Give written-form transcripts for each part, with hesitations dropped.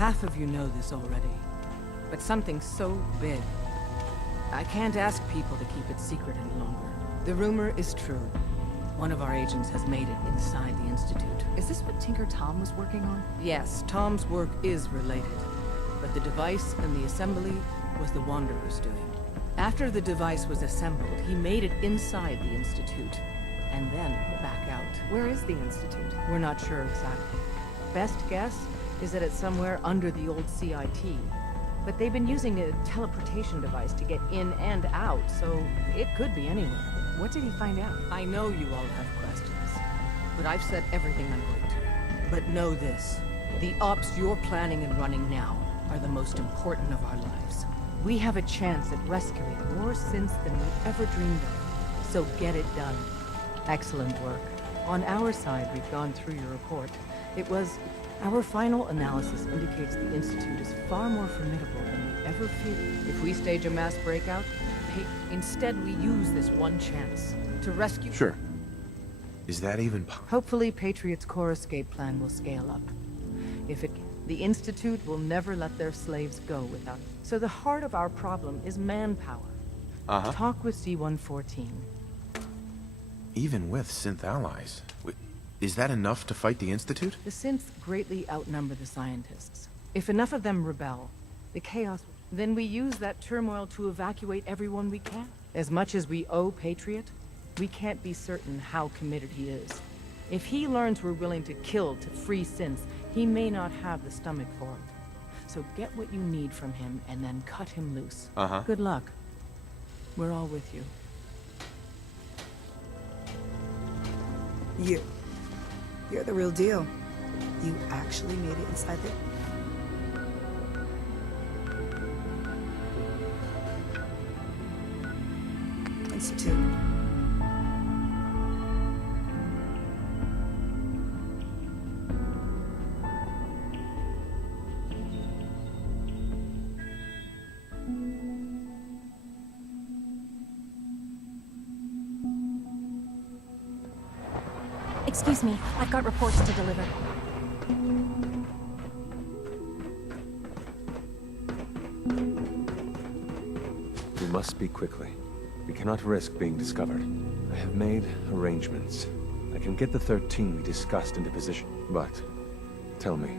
Half of you know this already, but something so big, I can't ask people to keep it secret any longer. The rumor is true. One of our agents has made it inside the Institute. Is this what Tinker Tom was working on? Yes, Tom's work is related, but the device and the assembly was the Wanderer's doing. After the device was assembled, he made it inside the Institute, and then back out. Where is the Institute? We're not sure exactly. Best guess is that it's somewhere under the old CIT. But they've been using a teleportation device to get in and out, so it could be anywhere. What did he find out? I know you all have questions, but I've said everything I'm going to. But know this, the ops you're planning and running now are the most important of our lives. We have a chance at rescuing more synths than we ever dreamed of, so get it done. Excellent work. On our side, we've gone through your report. Our final analysis indicates the Institute is far more formidable than we ever feared. If we stage a mass breakout, instead we use this one chance to rescue... Sure. Is that even possible? Hopefully Patriot's core escape plan will scale up. The Institute will never let their slaves go without it. So the heart of our problem is manpower. Talk with C-114. Even with synth allies? Is that enough to fight the Institute? The synths greatly outnumber the scientists. If enough of them rebel, the chaos... Then we use that turmoil to evacuate everyone we can. As much as we owe Patriot, we can't be certain how committed he is. If he learns we're willing to kill to free synths, he may not have the stomach for it. So get what you need from him and then cut him loose. Good luck. We're all with you. You're the real deal. You actually made it inside the... Institute. Excuse me, I've got reports to deliver. We must speak quickly. We cannot risk being discovered. I have made arrangements. I can get the 13 we discussed into position. But, tell me.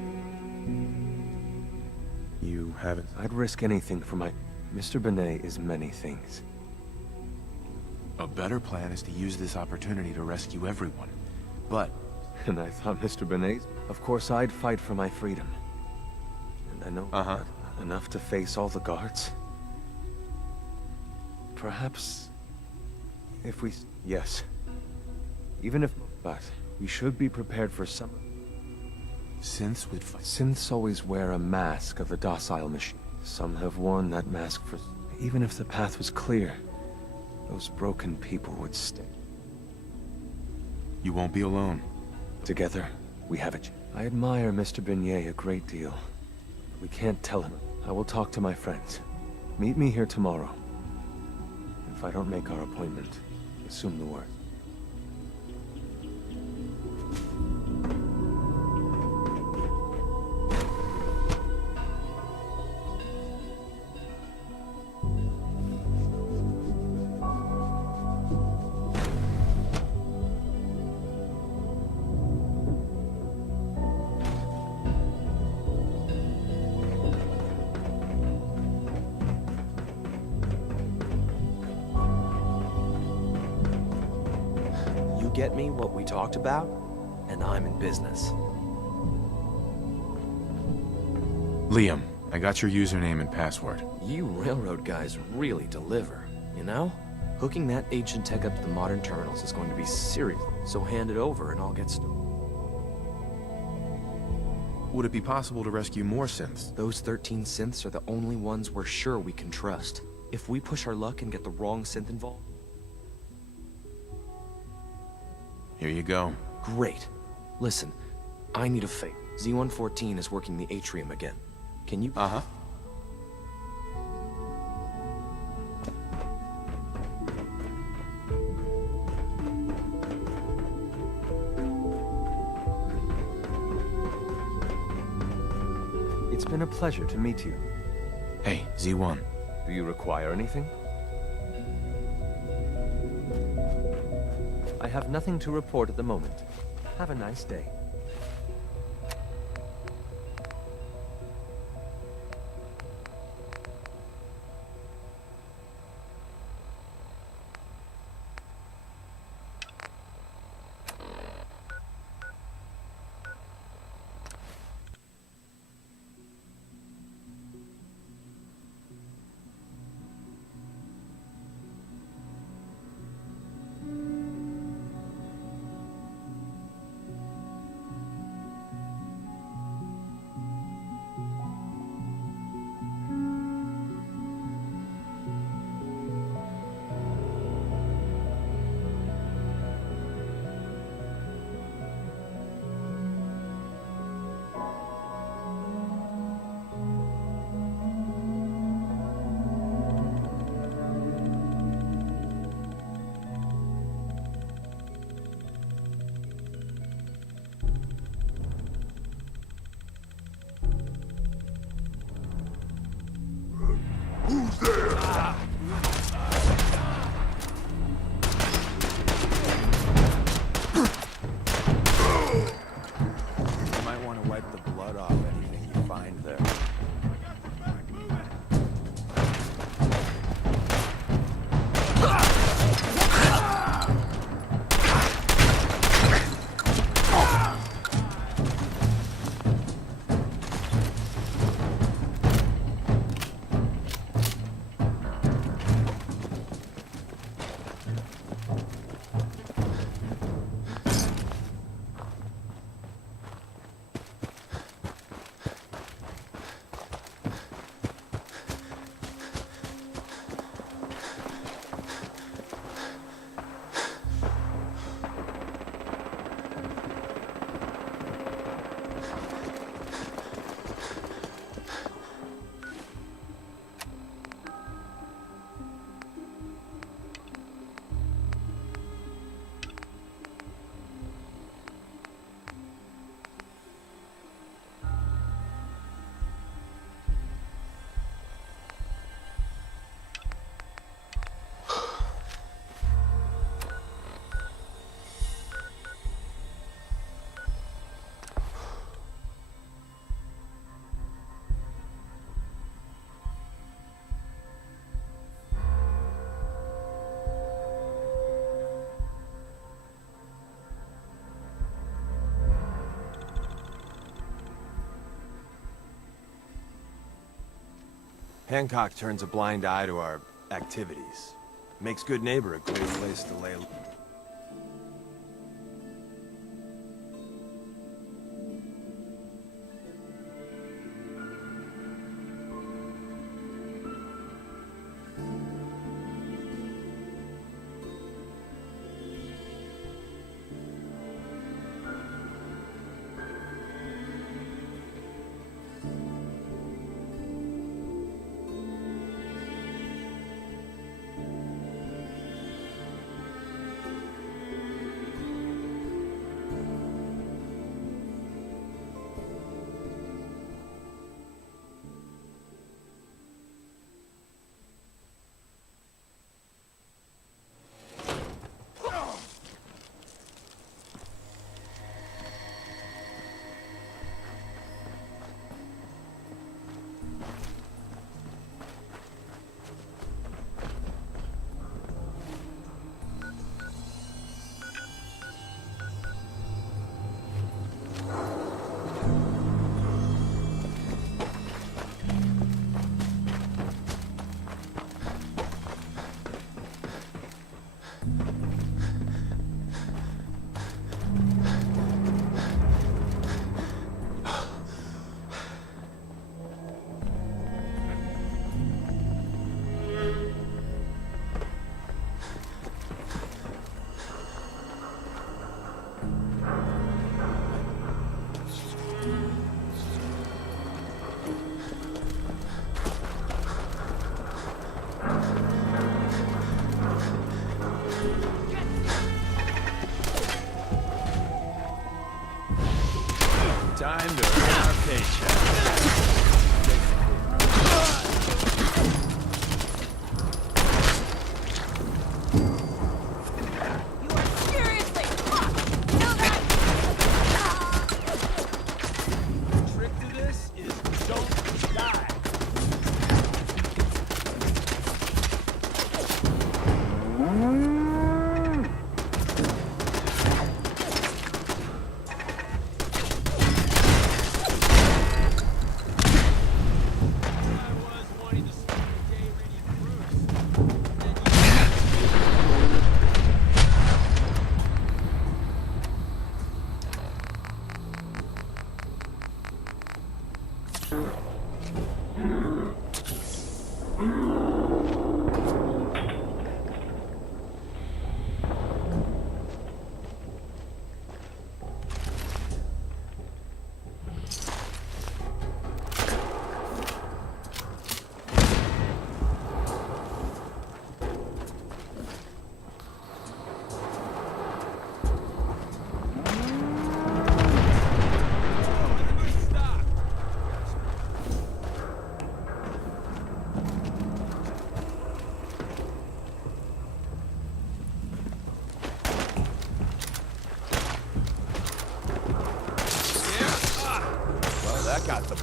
You haven't... I'd risk anything for my... Mr. Benet is many things. A better plan is to use this opportunity to rescue everyone. But... And I thought Mr. Benet... Of course I'd fight for my freedom. And I know not enough to face all the guards. Perhaps... if we... Yes. Even if... But we should be prepared for some... Synths would fight... Synths always wear a mask of the docile machine. Some have worn that mask for... Even if the path was clear, those broken people would stay. You won't be alone. Together, we have it. I admire Mr. Benet a great deal. We can't tell him. I will talk to my friends. Meet me here tomorrow. If I don't make our appointment, assume the worst. Get me what we talked about, and I'm in business. Liam, I got your username and password. You railroad guys really deliver, you know? Hooking that ancient tech up to the modern terminals is going to be serious, so hand it over and I'll get started. Would it be possible to rescue more synths? Those 13 synths are the only ones we're sure we can trust. If we push our luck and get the wrong synth involved... Here you go. Great. Listen, I need a favor. Z-114 is working the atrium again. Can you... been a pleasure to meet you. Hey, Z1. Do you require anything? I have nothing to report at the moment. Have a nice day. You might want to wipe the blood off anything you find there. Hancock turns a blind eye to our activities. Makes Good Neighbor a great place to lay... Time to earn our paycheck.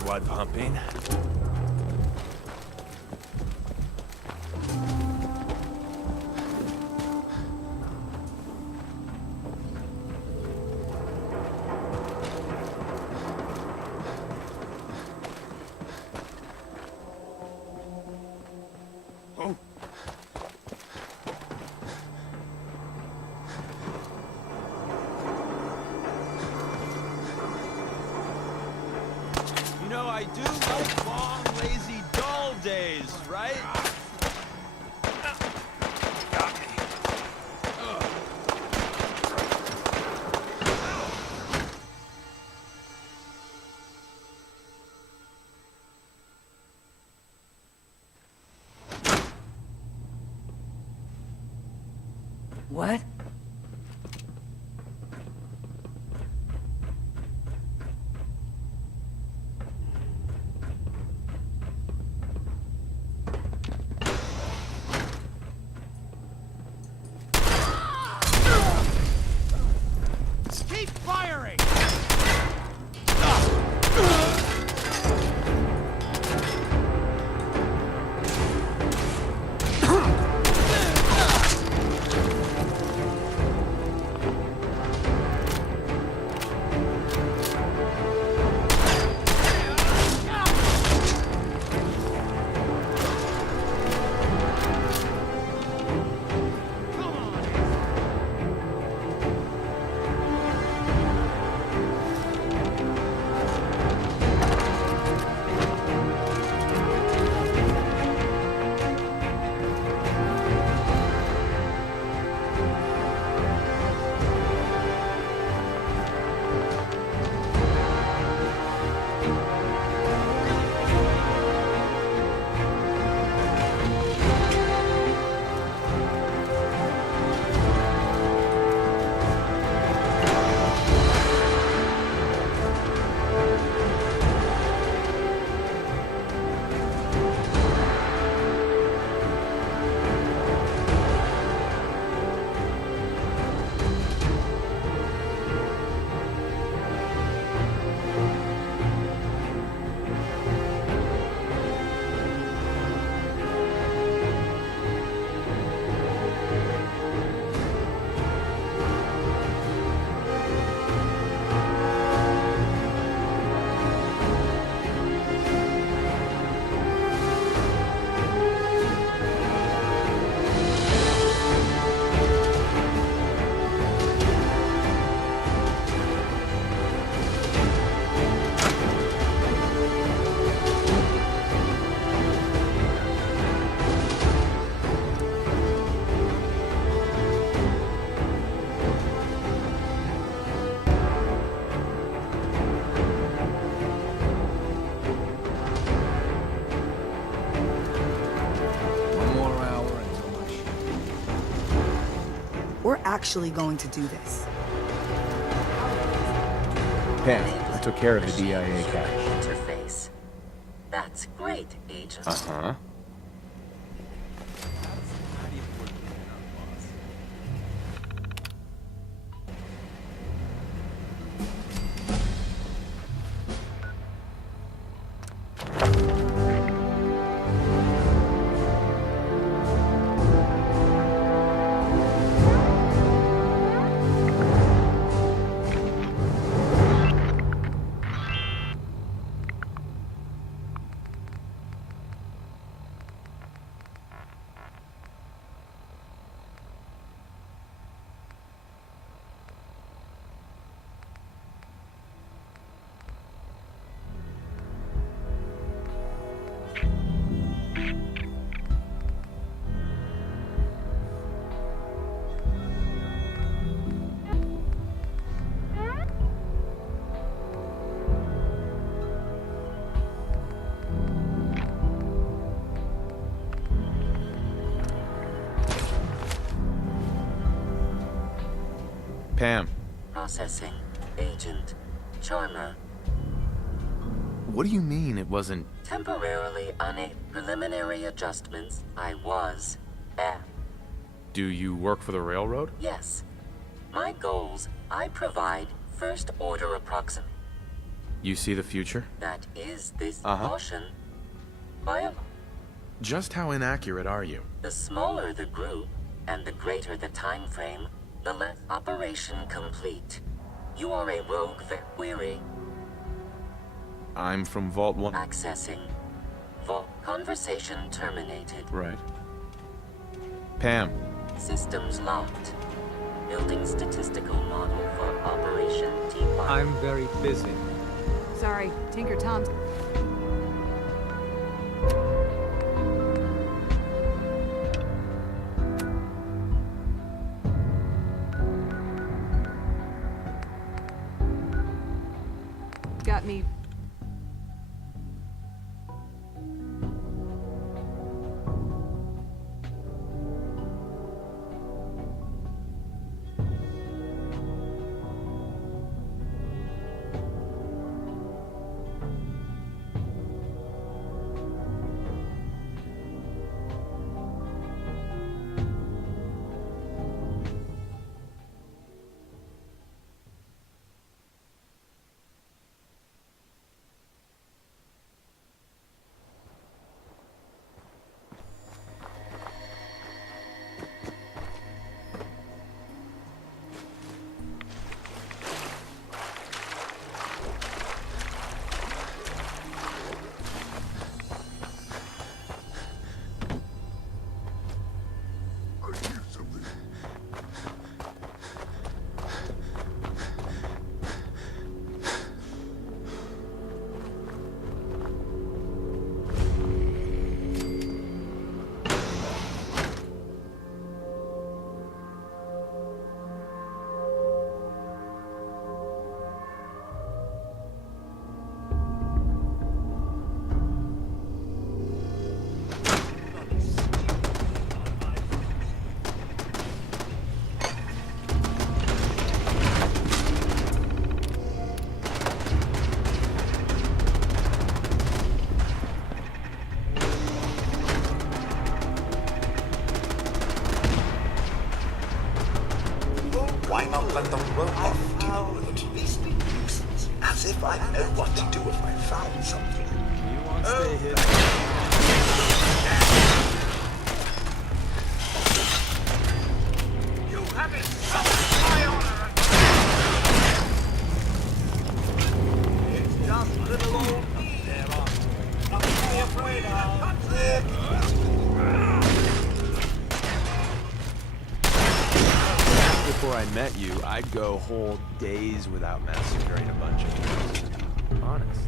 blood pumping. You know, I do like long, lazy, dull days, right? Got me. What? Keep firing! We're actually going to do this. Pam, I took care of the DIA cache. Interface. That's great, Agent. Uh-huh. Pam. Processing. Agent. Charmer. What do you mean it wasn't... Temporarily preliminary adjustments. I was. Am. Do you work for the railroad? Yes. My goals, I provide first order approximate. You see the future? That is this Uh-huh. portion. Bio. Just how inaccurate are you? The smaller the group, and the greater the time frame, the less operation complete. You are a rogue query. I'm from Vault 1. Accessing. Vault conversation terminated. Right. Pam. Systems locked. Building statistical model for Operation T1. I'm very busy. Sorry, Tinker Tom's... got me... Why not let them roll off deal with it? Nuisance. As if I know what to do if I found something. You want to stay hidden? You have insulted my honor. It's just little old me. Nothing to be afraid of. Before I met you, I'd go whole days without massacring a bunch of people. Honest.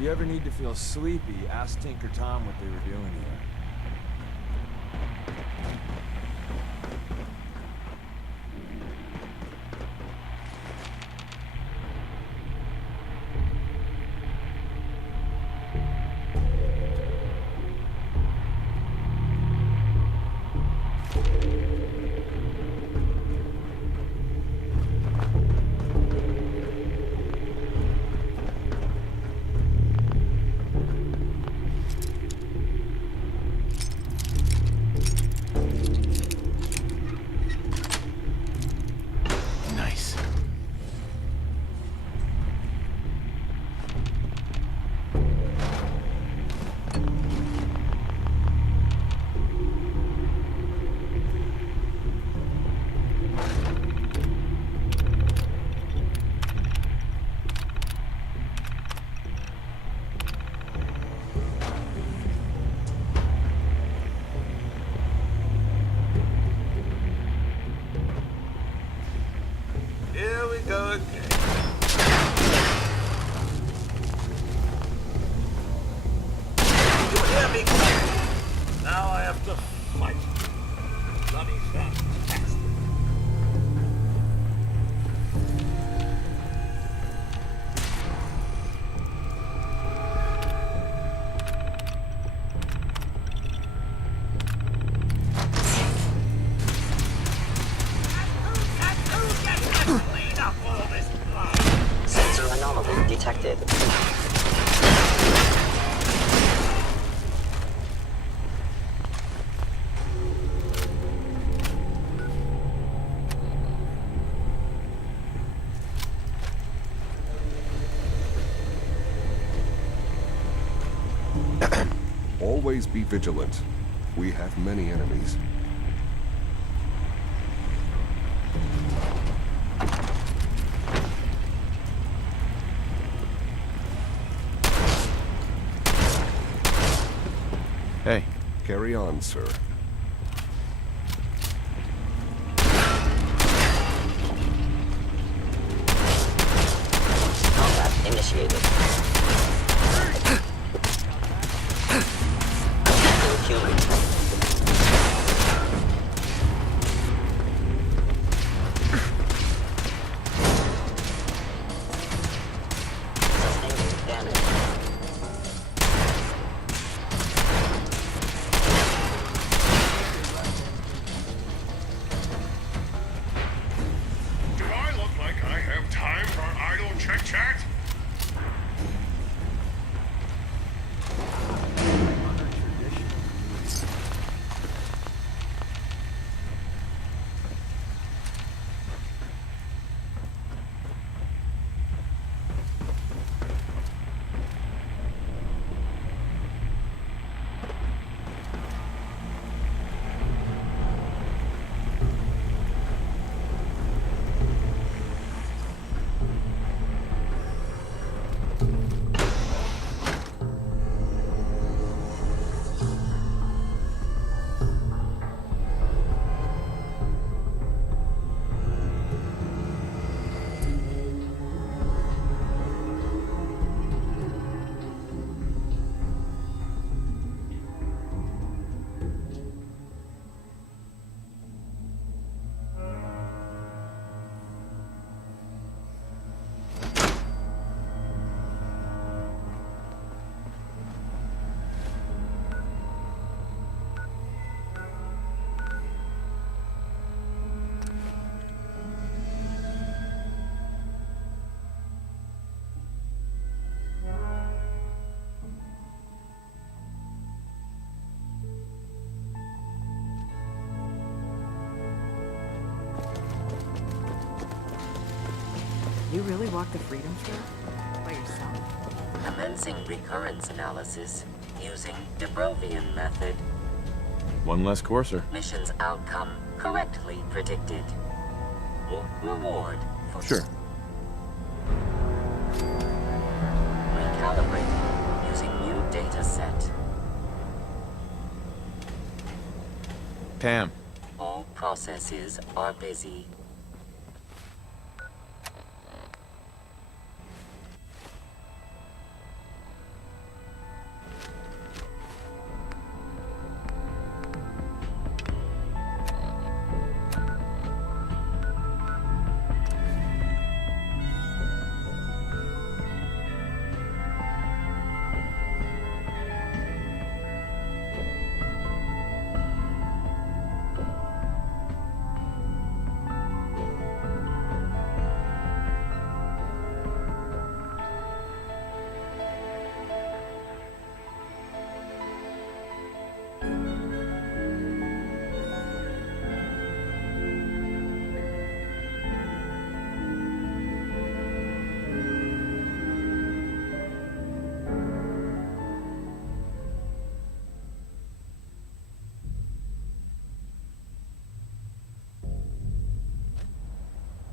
If you ever need to feel sleepy, ask Tinker Tom what they were doing here. to fight. Bloody fantastic. Sensor anomaly detected. Always be vigilant. We have many enemies. Hey. Carry on, sir. Combat initiated. Human. Sustaining damage. Do I look like I have time for idle chit-chat? You really walked the Freedom Trail? By yourself? Commencing recurrence analysis using Dubrovian method. One less courser. Mission's outcome correctly predicted. Reward for Sure. recalibrating using new data set. Pam. All processes are busy.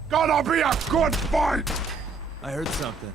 Gonna be a good fight! I heard something.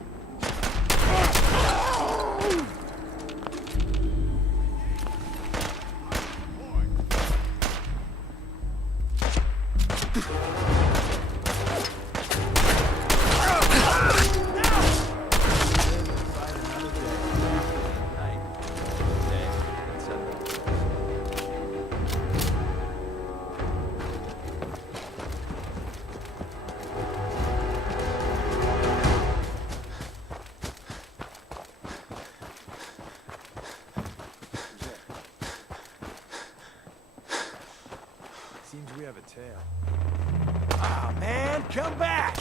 Seems we have a tail. Ah, man, come back!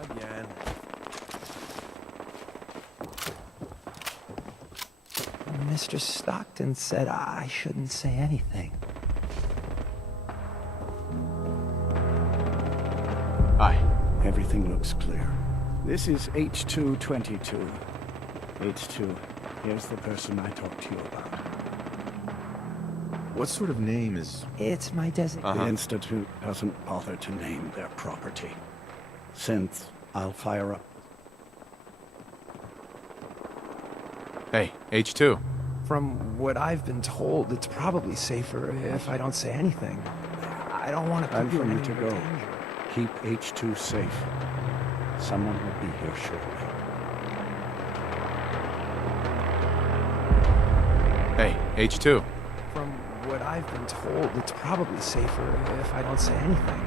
Again. Mr. Stockton said I shouldn't say anything. Hi. Everything looks clear. This is H222. H2, here's the person I talked to you about. What sort of name is... It's my designation. The Institute doesn't bother to name their property. Synth, I'll fire up. Hey, H2. From what I've been told, it's probably safer if I don't say anything. I don't want to Time put you for in me any to more go. danger. Keep H2 safe. Someone will be here shortly. Hey, H2. From what I've been told, it's probably safer if I don't say anything.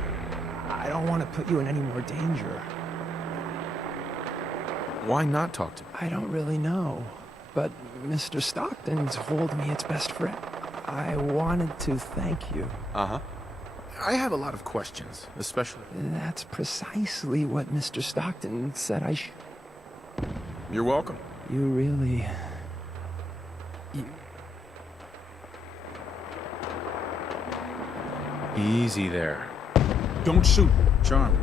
I don't want to put you in any more danger. Why not talk to me? I don't really know, but Mr. Stockton told me it's best for it. I wanted to thank you. Uh-huh. I have a lot of questions, especially... That's precisely what Mr. Stockton said I should. You're welcome. You really... Easy there. Don't shoot, Charmin,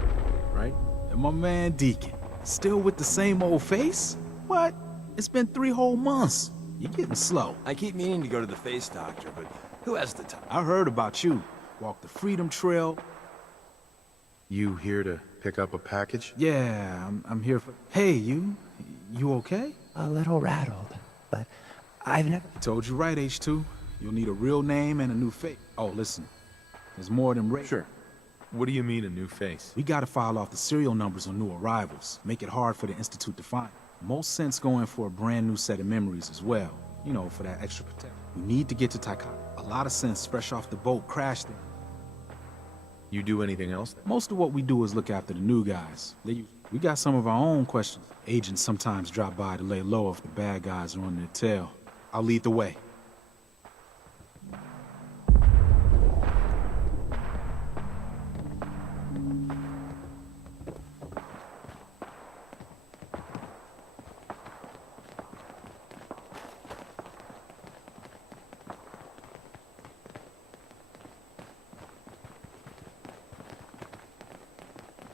right? And my man Deacon, still with the same old face? What? It's been 3 whole months. You're getting slow. I keep meaning to go to the face doctor, but who has the time? I heard about you. Walk the Freedom Trail. You here to pick up a package? Yeah, I'm here for... Hey, you okay? A little rattled, but I've never... Told you right, H2. You'll need a real name and a new face. Oh, listen. There's more than... Sure. What do you mean, a new face? We gotta file off the serial numbers on new arrivals. Make it hard for the Institute to find. Most sense going for a brand new set of memories as well. You know, for that extra protection. We need to get to Taikata. A lot of sense fresh off the boat crashed there. You do anything else? Most of what we do is look after the new guys. We got some of our own questions. Agents sometimes drop by to lay low if the bad guys are on their tail. I'll lead the way.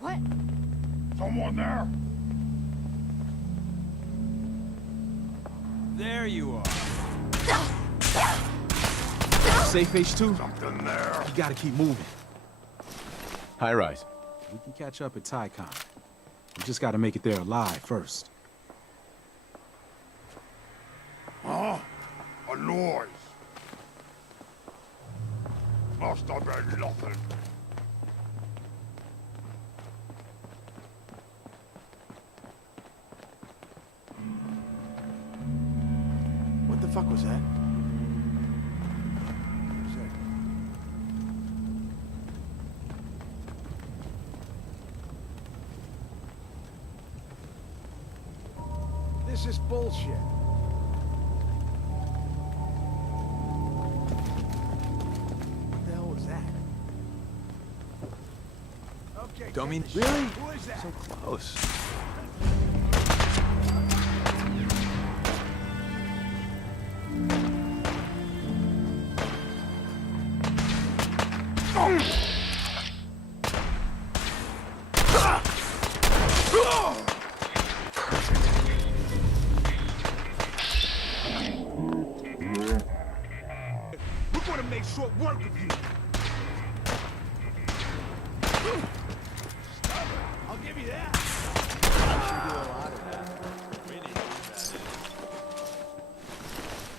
What? Someone there? There you are. Safe, H2? Something there. You gotta keep moving. High rise. We can catch up at Tycon. We just gotta make it there alive first. Huh? A noise. Must have been nothing. What the fuck was that? This is bullshit. What the hell was that? Okay. Don't mean... Really? Who is that? So close. We're gonna make short work of you. I'll give you that.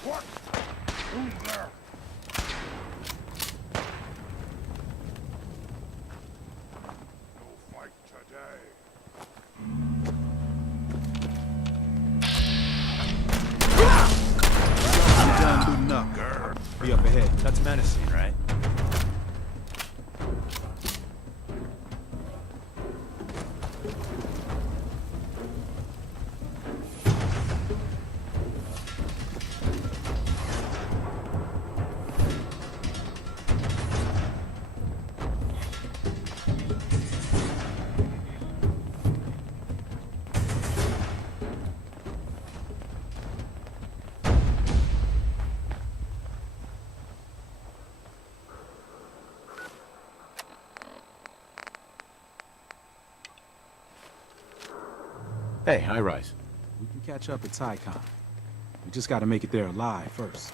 What? Who's there? No fight today. Done enough. Be up ahead. That's menacing, right? Hey, High Rise. We can catch up at Tycon. We just gotta make it there alive first.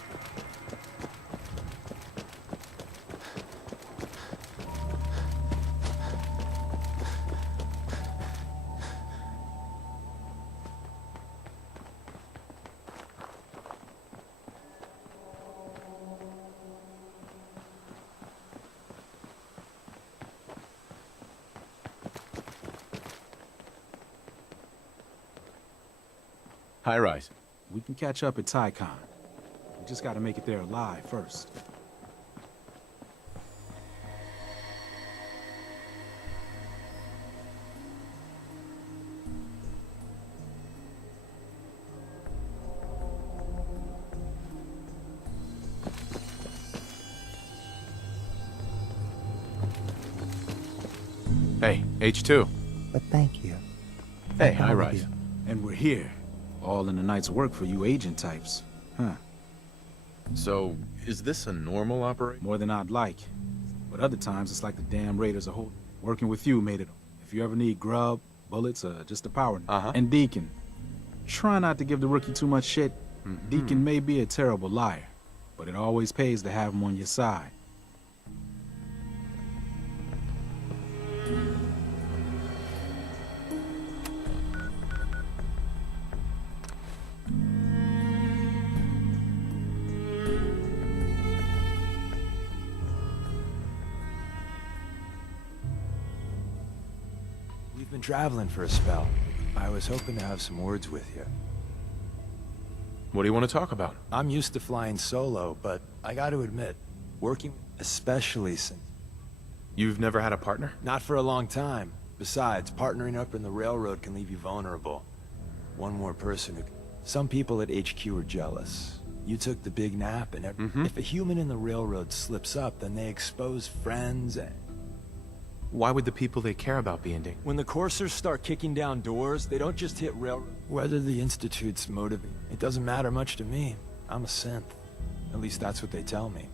High Rise. We can catch up at Tycon. We just gotta make it there alive first. Hey, H2. But thank you. Hey, High Rise. And we're here. All in the night's work for you agent types. Huh. So, is this a normal operation? More than I'd like. But other times, it's like the damn Raiders are holding. Working with you made it. If you ever need grub, bullets, or just a power. And Deacon. Try not to give the rookie too much shit. Deacon may be a terrible liar, but it always pays to have him on your side. We've been traveling for a spell. I was hoping to have some words with you. What do you want to talk about? I'm used to flying solo, but I got to admit, working, especially since... You've never had a partner? Not for a long time. Besides, partnering up in the railroad can leave you vulnerable. One more person who... Some people at HQ are jealous. You took the big nap, and if a human in the railroad slips up, then they expose friends and... Why would the people they care about be ending? When the coursers start kicking down doors, they don't just hit railroad. Whether the Institute's motivated, it doesn't matter much to me. I'm a synth. At least that's what they tell me.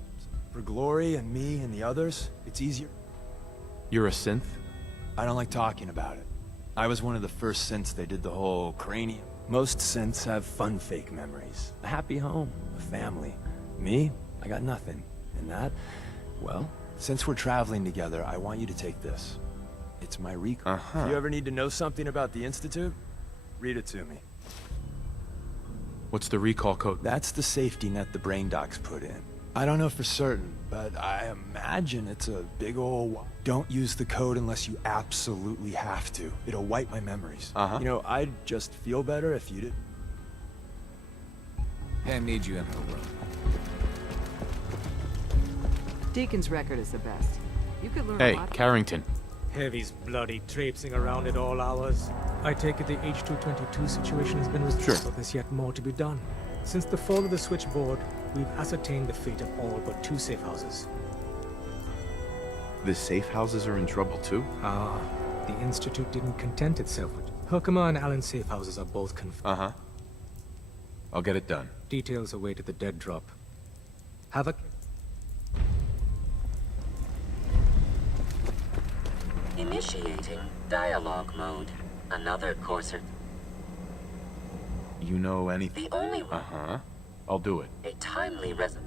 For Glory and me and the others, it's easier. You're a synth? I don't like talking about it. I was one of the first synths they did the whole cranium. Most synths have fun fake memories. A happy home, a family. Me, I got nothing. And that, well... Since we're traveling together, I want you to take this. It's my recall. If you ever need to know something about the Institute, read it to me. What's the recall code? That's the safety net the brain docs put in. I don't know for certain, but I imagine it's a big ol'... Don't use the code unless you absolutely have to. It'll wipe my memories. You know, I'd just feel better if you did. Pam needs you in her room. Deacon's record is the best. You could learn a Hey, lot. Carrington. Heavy's bloody traipsing around at all hours. I take it the H-222 situation has been resolved, but there's yet more to be done. Since the fall of the switchboard, we've ascertained the fate of all but 2 safe houses. The safe houses are in trouble too? The Institute didn't content itself with... Herkimer and Allen's safe houses are both confirmed. I'll get it done. Details await at the dead drop. Have a... Initiating dialogue mode. Another courser. You know anything? The only I'll do it. a timely res...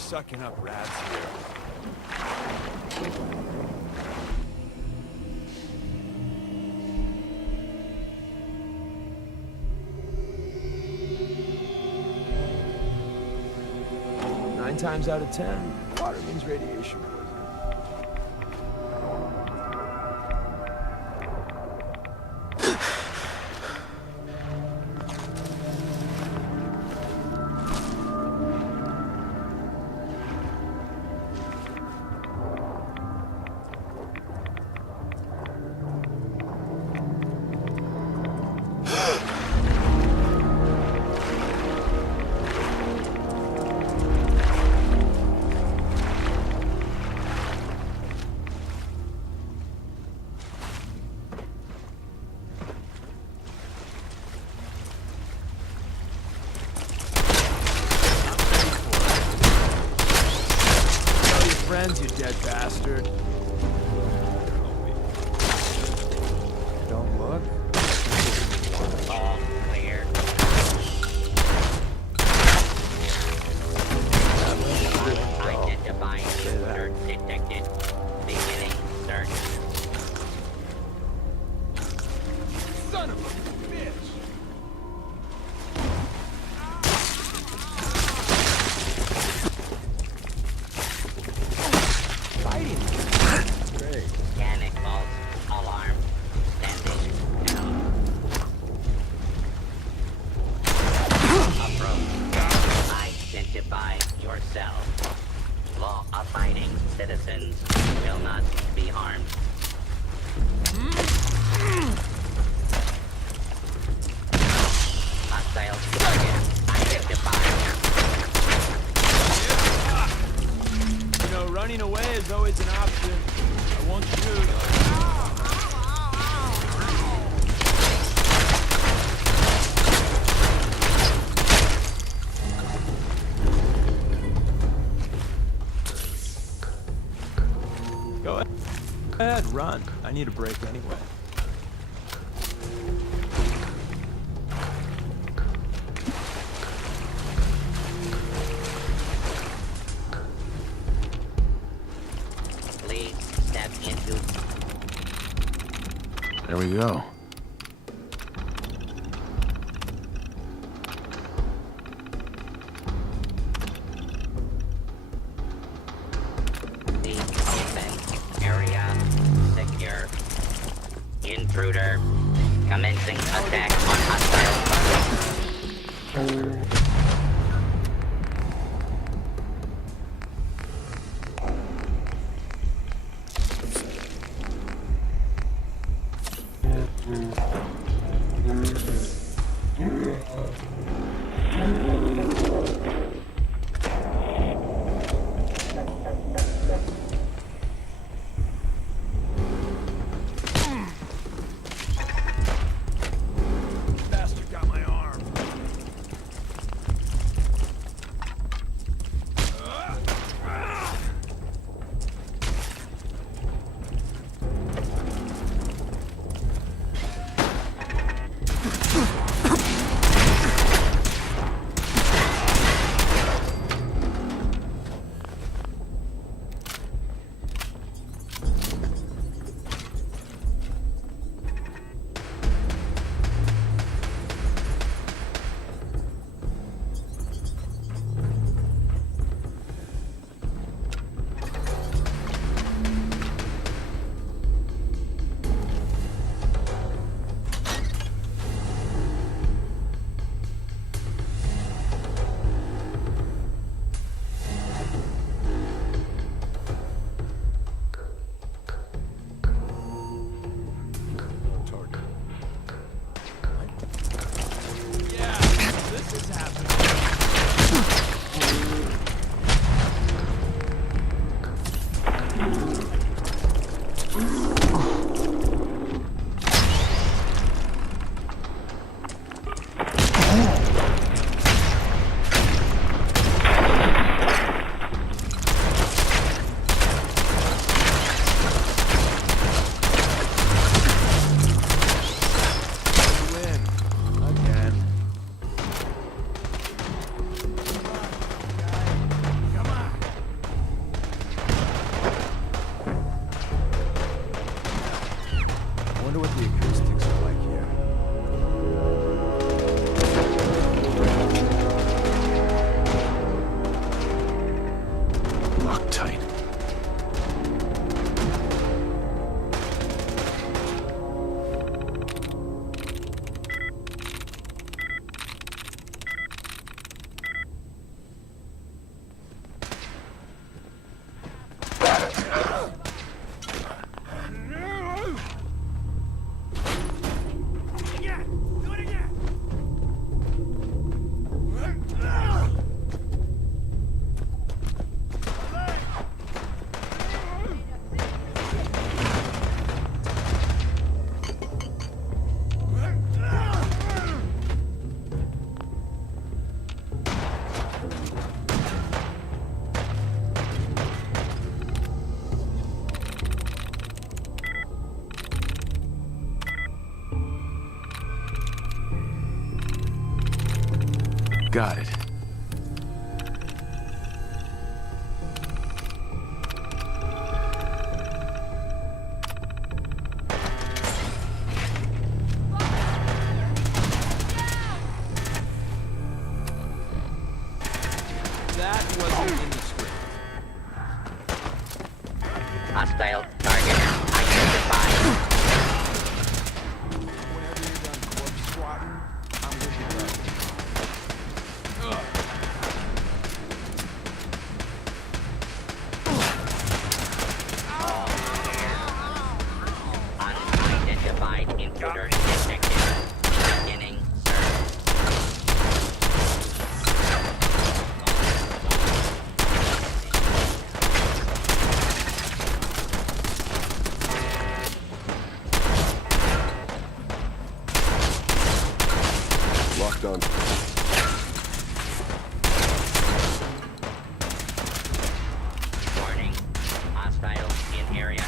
sucking up rats here. Nine times out of 10, water means radiation. Friends, you dead bastard. Don't look. All clear. Identifying intruder detected. Beginning search. Son of a bitch! Panic vault. Alarm. Standing down. Approach. Identify yourself. Law-abiding citizens will not be harmed. Hostile target identified. You know, running away is always an option. I won't shoot. Go ahead, run. I need a break anyway. Please step into. There we go. The open area secure. Intruder commencing attack on hostile target. Bastard got my arm. what the acoustics are like here. Locked tight. Got it. That wasn't in the script. Hostile target identified. Whenever you're done corpse squatting, I'm with you, bro. Unidentified intruder detected. Beginning search. Locked on. Warning. Hostile in area.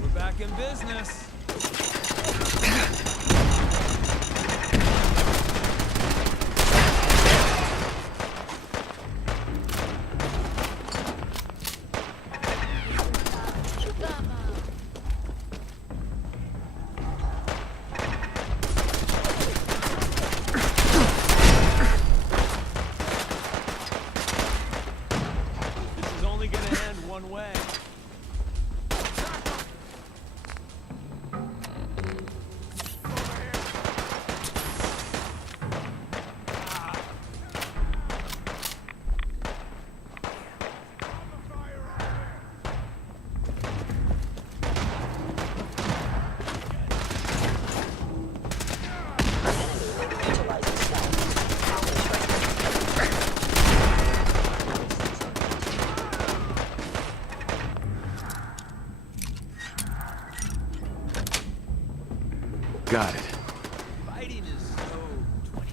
We're back in business. This is only gonna end one way. Got it. Fighting is so 20.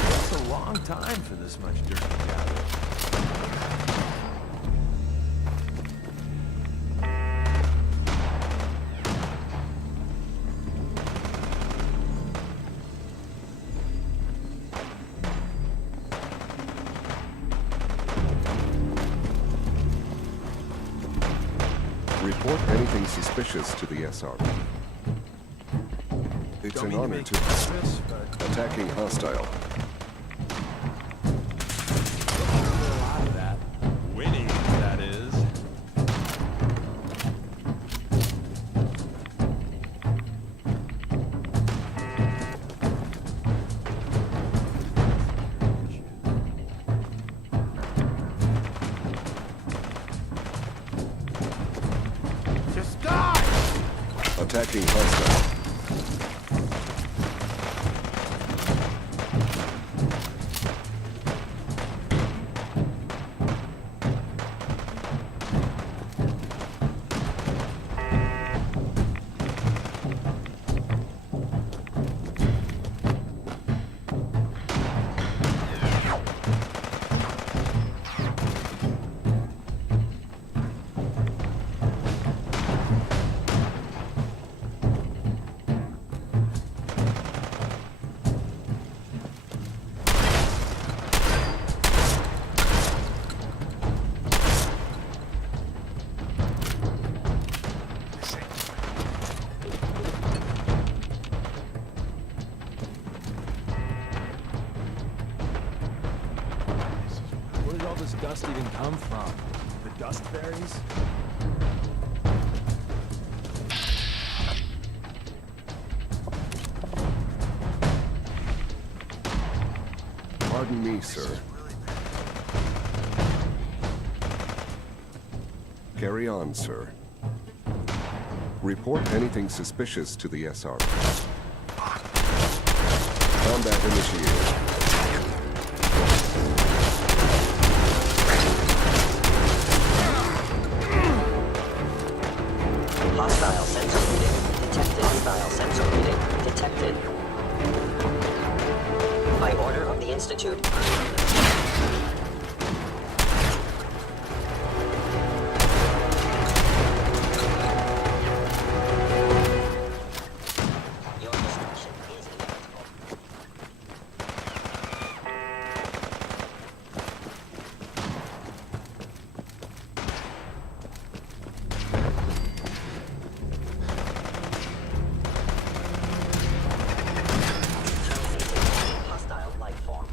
That's a long time for this much dirt to gather. Report anything suspicious to the SRB. It's Don't an mean to honor make to you nervous, but attacking hostile. a lot of that. Winning, that is. Detecting hostile. Where did all this dust even come from? The dust fairies? Pardon me, sir. Carry on, sir. Report anything suspicious to the SR. Combat initiated. Hostile sensor reading detected. Hostile sensor reading detected. By order of the Institute. Your destruction is inevitable. Hostile life form.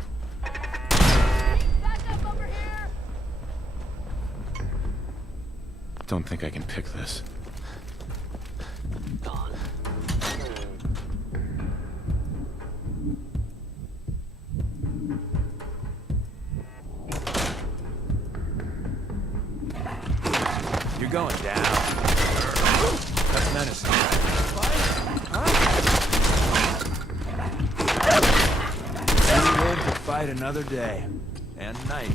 Don't think I can pick this. Gone. You're going down. That's menacing. You live to fight another day, and night,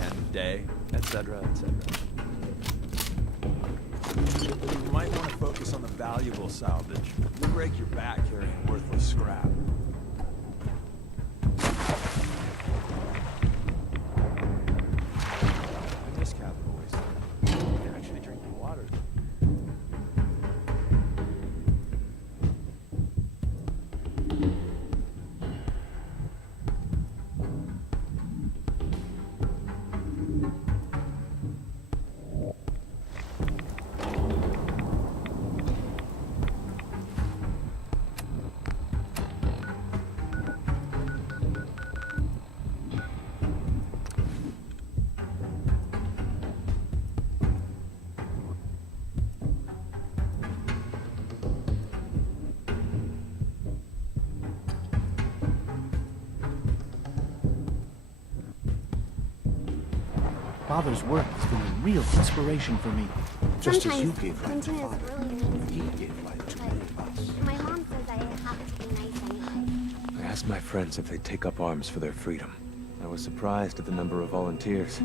and day, etc., etc. You might want to focus on the valuable salvage. You'll break your back carrying worthless scrap. I miss capital waste. You can actually drink the water. Father's work has been a real inspiration for me. Just as you gave life to Father, he gave life to many of us. My mom says I have to be nice anyway. I asked my friends if they'd take up arms for their freedom. I was surprised at the number of volunteers.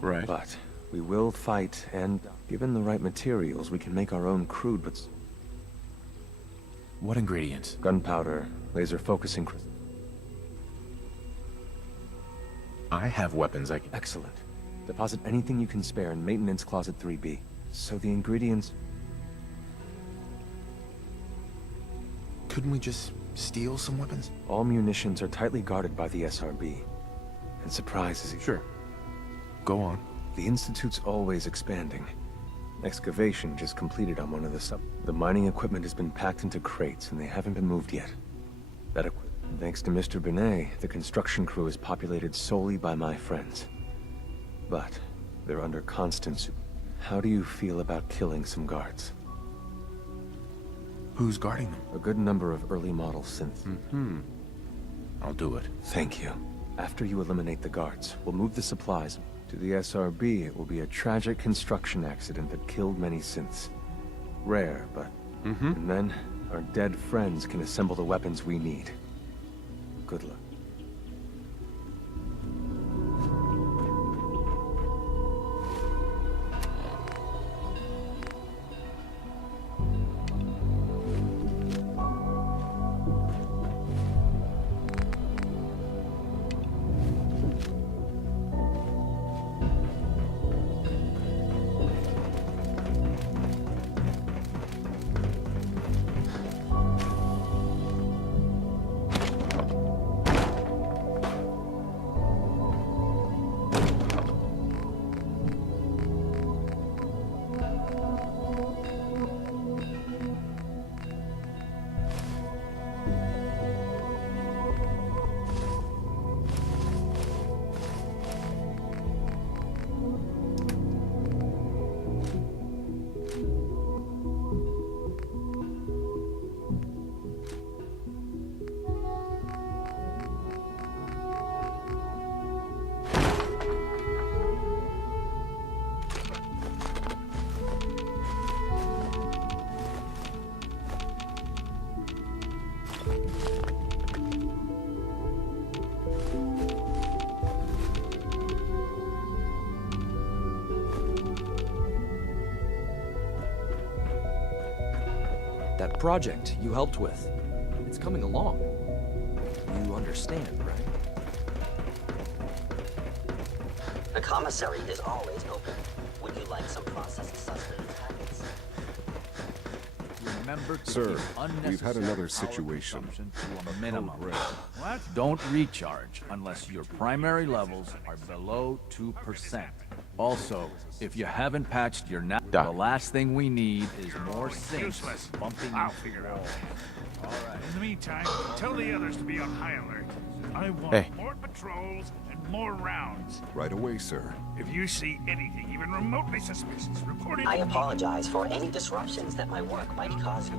Right. But we will fight, and given the right materials, we can make our own crude but... What ingredients? Gunpowder, laser focusing... I have weapons I can... Excellent. Deposit anything you can spare in Maintenance Closet 3B. So the ingredients... Couldn't we just steal some weapons? All munitions are tightly guarded by the SRB. And surprises... Sure. Go on. The Institute's always expanding. Excavation just completed on one of the The mining equipment has been packed into crates, and they haven't been moved yet. Thanks to Mr. Binet, the construction crew is populated solely by my friends. But they're under constant... How do you feel about killing some guards? Who's guarding them? A good number of early model synths. I'll do it. Thank you. After you eliminate the guards, we'll move the supplies. To the SRB, it will be a tragic construction accident that killed many synths. Rare, but And then, our dead friends can assemble the weapons we need. Good luck. That project you helped with, it's coming along. You understand, right? The commissary is always open. Would you like some processed sustenance packets? Remember to Sir, keep we've had unnecessary another power situation. consumption to a minimum. What? Don't recharge unless your primary levels are below 2%. Also, if you haven't patched your the last thing we need is more sinks bumping. I'll figure it out. All right. In the meantime, tell the others to be on high alert. I want Hey. more patrols and more rounds. Right away, sir. If you see anything even remotely suspicious, report it. I apologize for any disruptions that my work might cause you.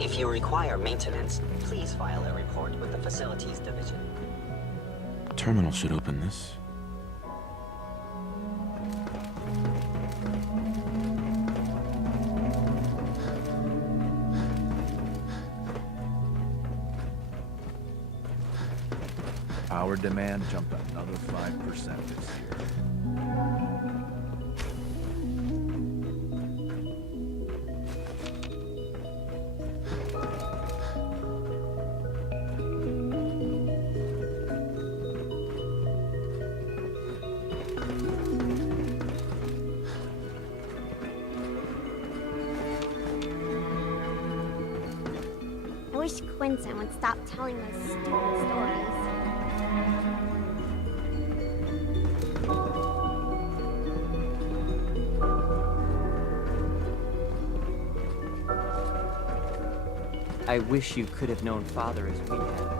If you require maintenance, please file a report with the Facilities Division. Terminal should open this. Power demand jumped another 5% this year. I wish Quentin would stop telling those stupid stories. I wish you could have known Father as we have.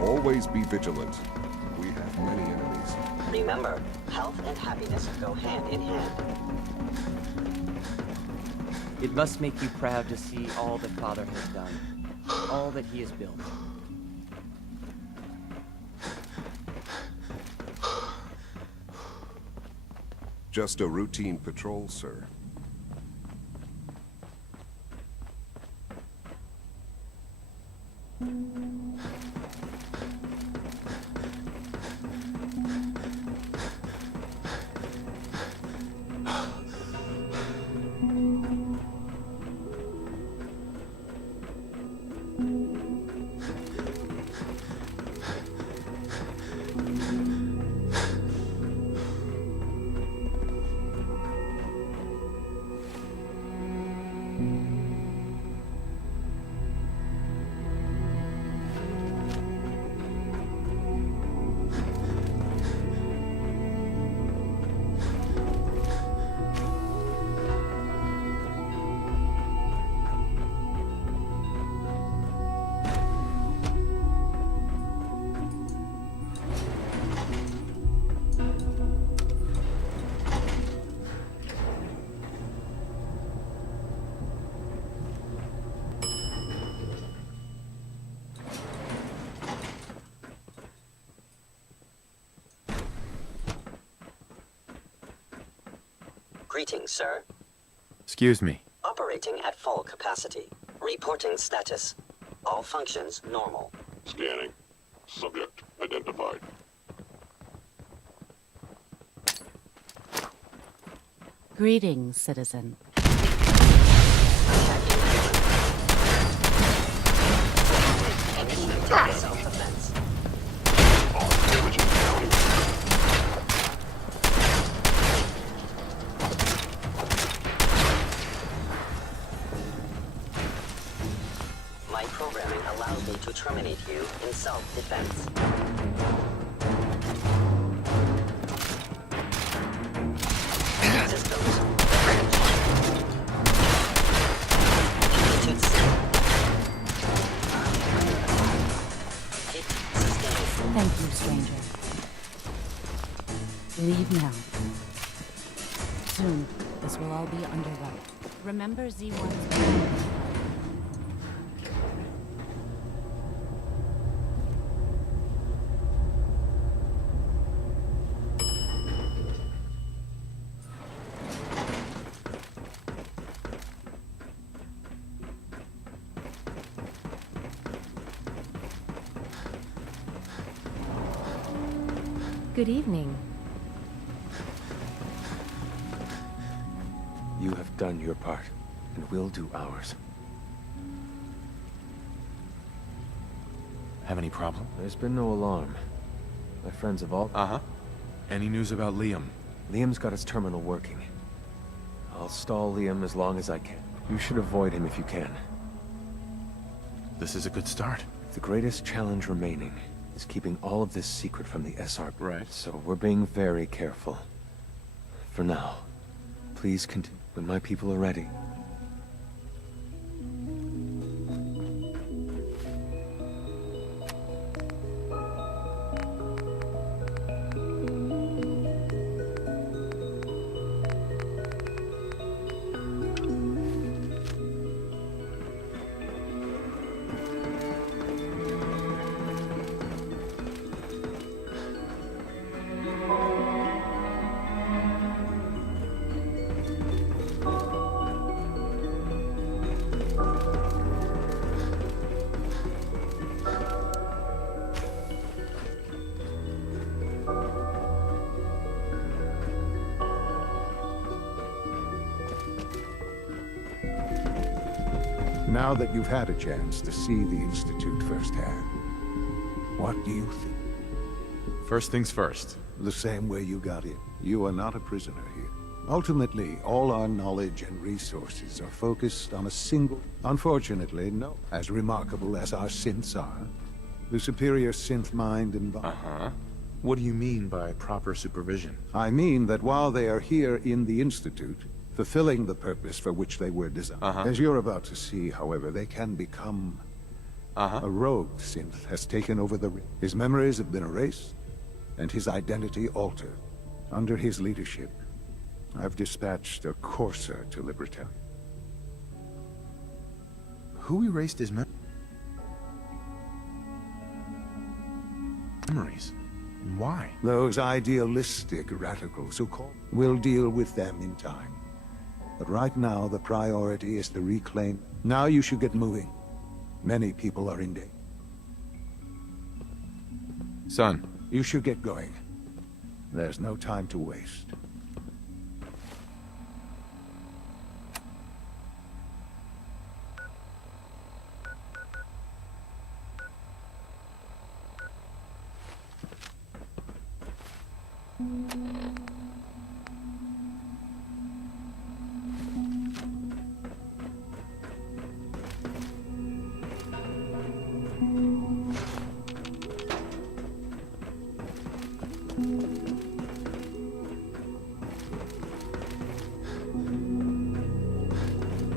Always be vigilant. We have many enemies. Remember, health and happiness go hand in hand. It must make you proud to see all that Father has done, all that he has built. Just a routine patrol, sir. Greetings, sir. Excuse me. Operating at full capacity. Reporting status. All functions normal. Scanning. Subject identified. Greetings, citizen. Self-defense. My programming allows me to terminate you in self-defense. Systems. Thank you, stranger. Leave now. Soon, this will all be underway. Remember Z1's... Good evening. You have done your part, and we'll do ours. Have any problem? There's been no alarm. My friends have all... Uh-huh. Any news about Liam? Liam's got his terminal working. I'll stall Liam as long as I can. You should avoid him if you can. This is a good start. The greatest challenge remaining is keeping all of this secret from the SR. Right. So we're being very careful. For now. Please continue when my people are ready. Now that you've had a chance to see the Institute firsthand, what do you think? First things first. The same way you got in. You are not a prisoner here. Ultimately, all our knowledge and resources are focused on a single... Unfortunately, no. As remarkable as our synths are, the superior synth mind and... Uh-huh. What do you mean by proper supervision? I mean that while they are here in the Institute, fulfilling the purpose for which they were designed. As you're about to see, however, they can become... A rogue synth has taken over the... His memories have been erased, and his identity altered. Under his leadership, I've dispatched a courser to Libertalia. Who erased his memories? And why? Those idealistic radicals who call... We'll deal with them in time. But right now, the priority is to reclaim... Now you should get moving. Many people are in danger. Son. You should get going. There's no time to waste.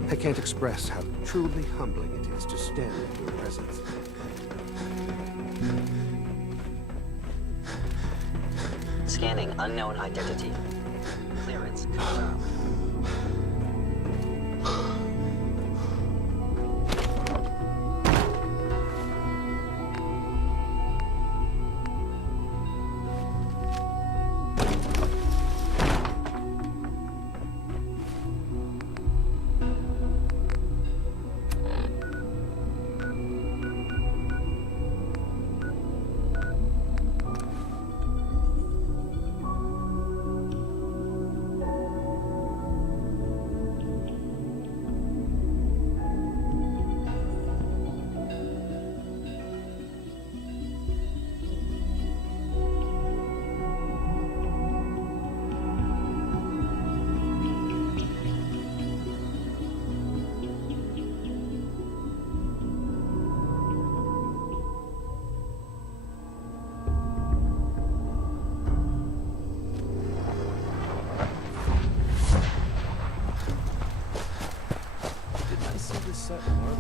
I can't express how truly humbling it is to stand in your presence. Scanning unknown identity. Clearance confirmed.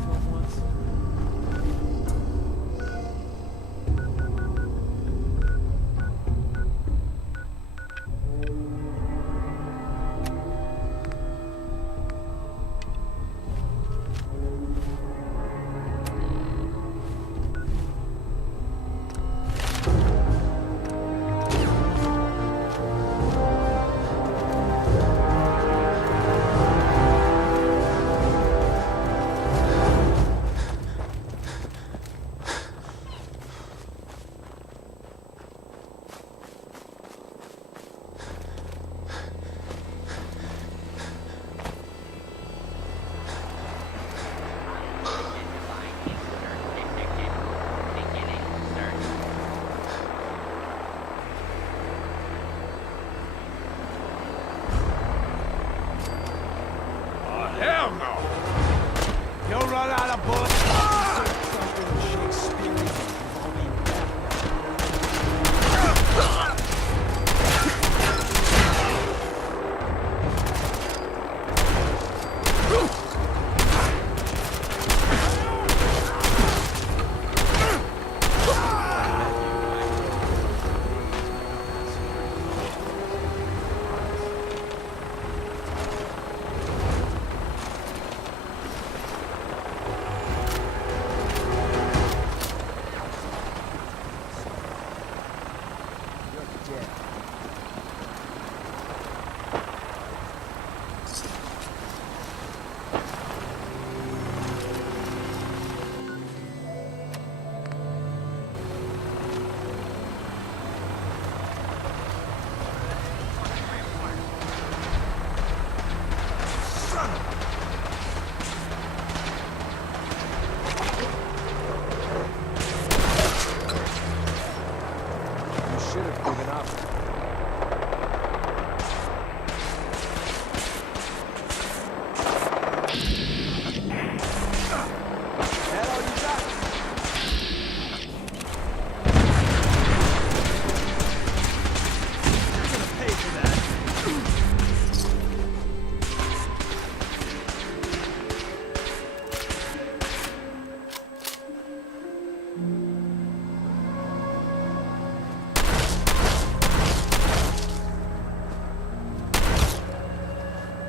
to him once? Hell no! You'll run out of bullets.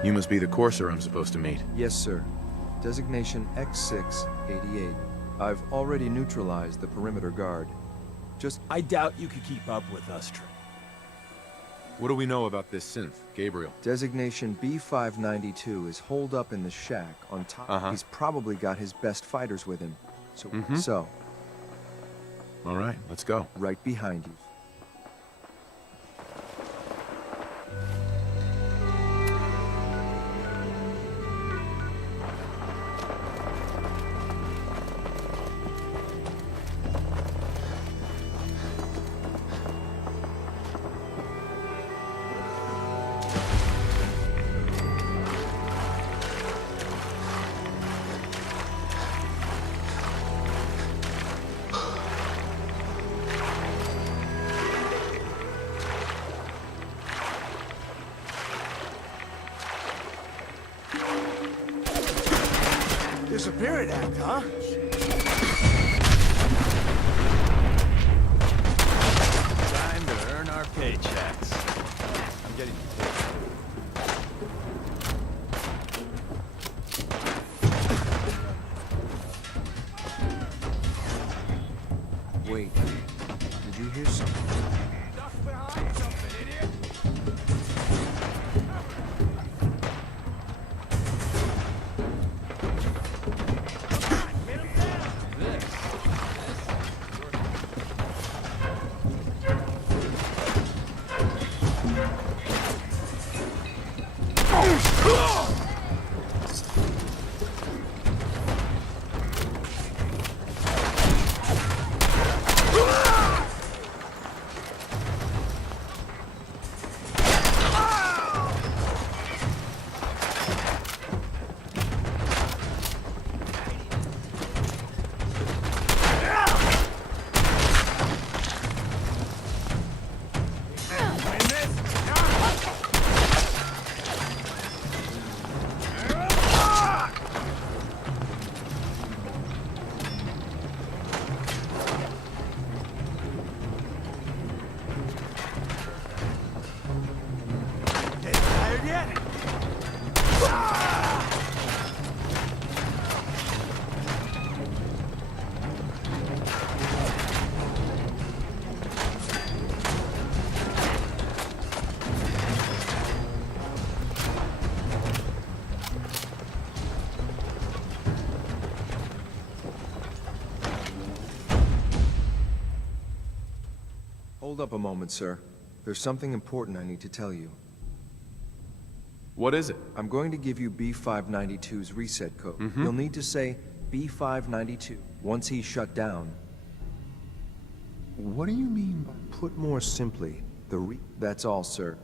You must be the courser I'm supposed to meet. Yes, sir. Designation X688. I've already neutralized the perimeter guard. Just... I doubt you could keep up with us, Trey. What do we know about this synth, Gabriel? Designation B592 is holed up in the shack on top. He's probably got his best fighters with him. So... All right, let's go. Right behind you. Disappearing act, huh? Time to earn our paychecks. I'm getting Wait, did you hear something? Duck behind something, idiot! Hold up a moment, sir. There's something important I need to tell you. What is it? I'm going to give you B592's reset code. You'll need to say B592 once he's shut down. What do you mean by... Put more simply, that's all, sir.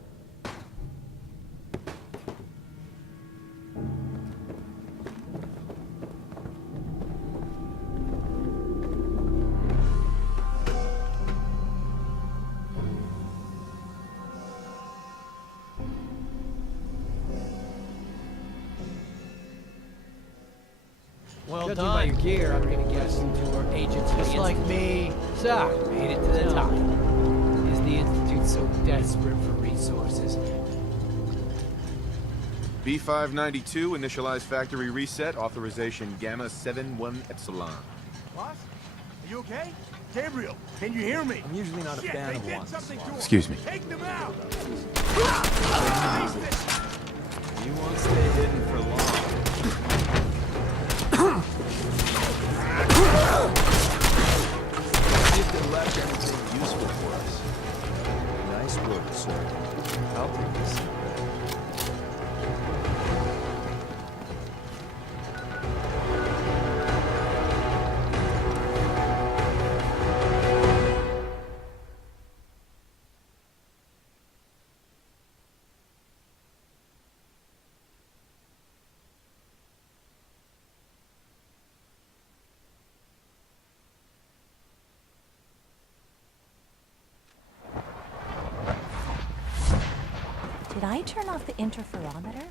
Well Judging by your gear, I'm gonna guess you are agents just like me. So, made it to the top. Is the Institute so desperate for resources? B592, initialize factory reset, authorization Gamma 71 Epsilon. Boss? Are you okay? Gabriel, can you hear me? I'm usually not a fan of one. Excuse me. Take them out! You won't stay hidden for long. See if they left anything useful for us. Nice work, sir. I'll take this. Did I turn off the interferometer?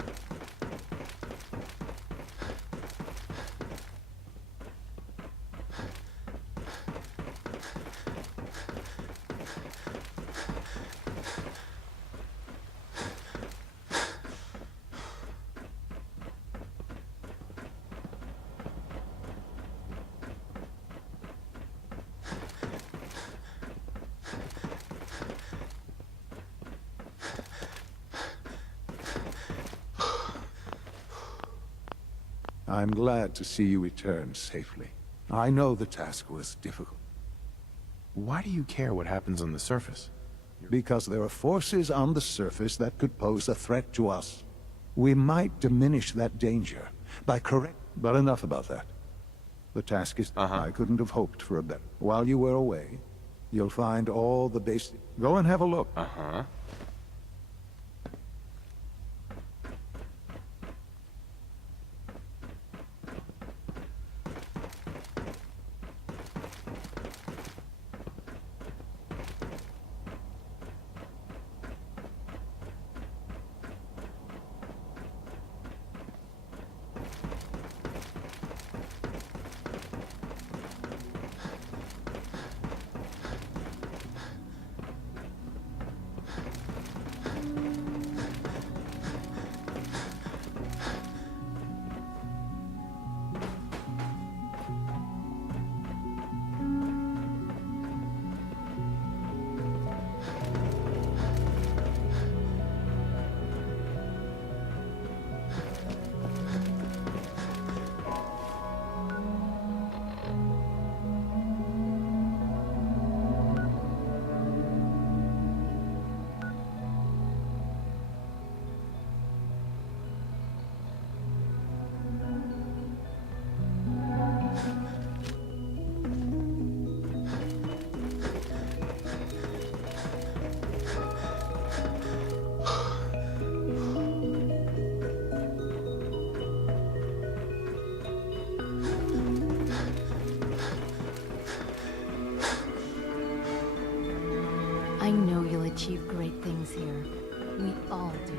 I'm glad to see you return safely. I know the task was difficult. Why do you care what happens on the surface? Because there are forces on the surface that could pose a threat to us. We might diminish that danger by But enough about that. The task is... I couldn't have hoped for a better. While you were away, you'll find all the basic... Go and have a look. I know you'll achieve great things here. We all do.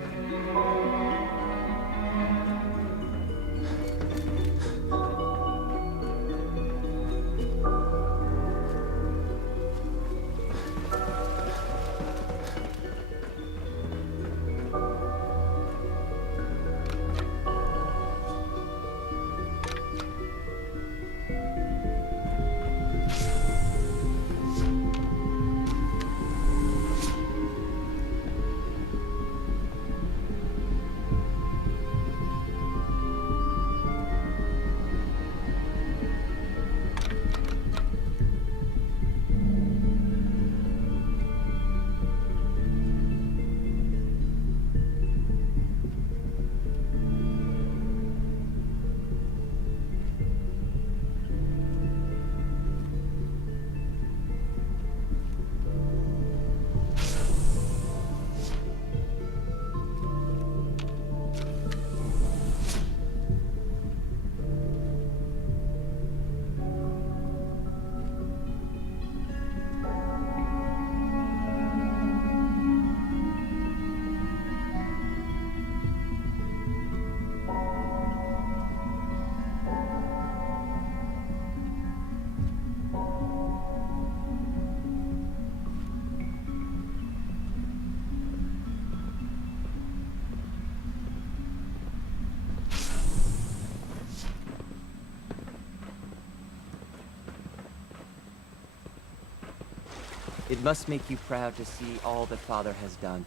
It must make you proud to see all that Father has done.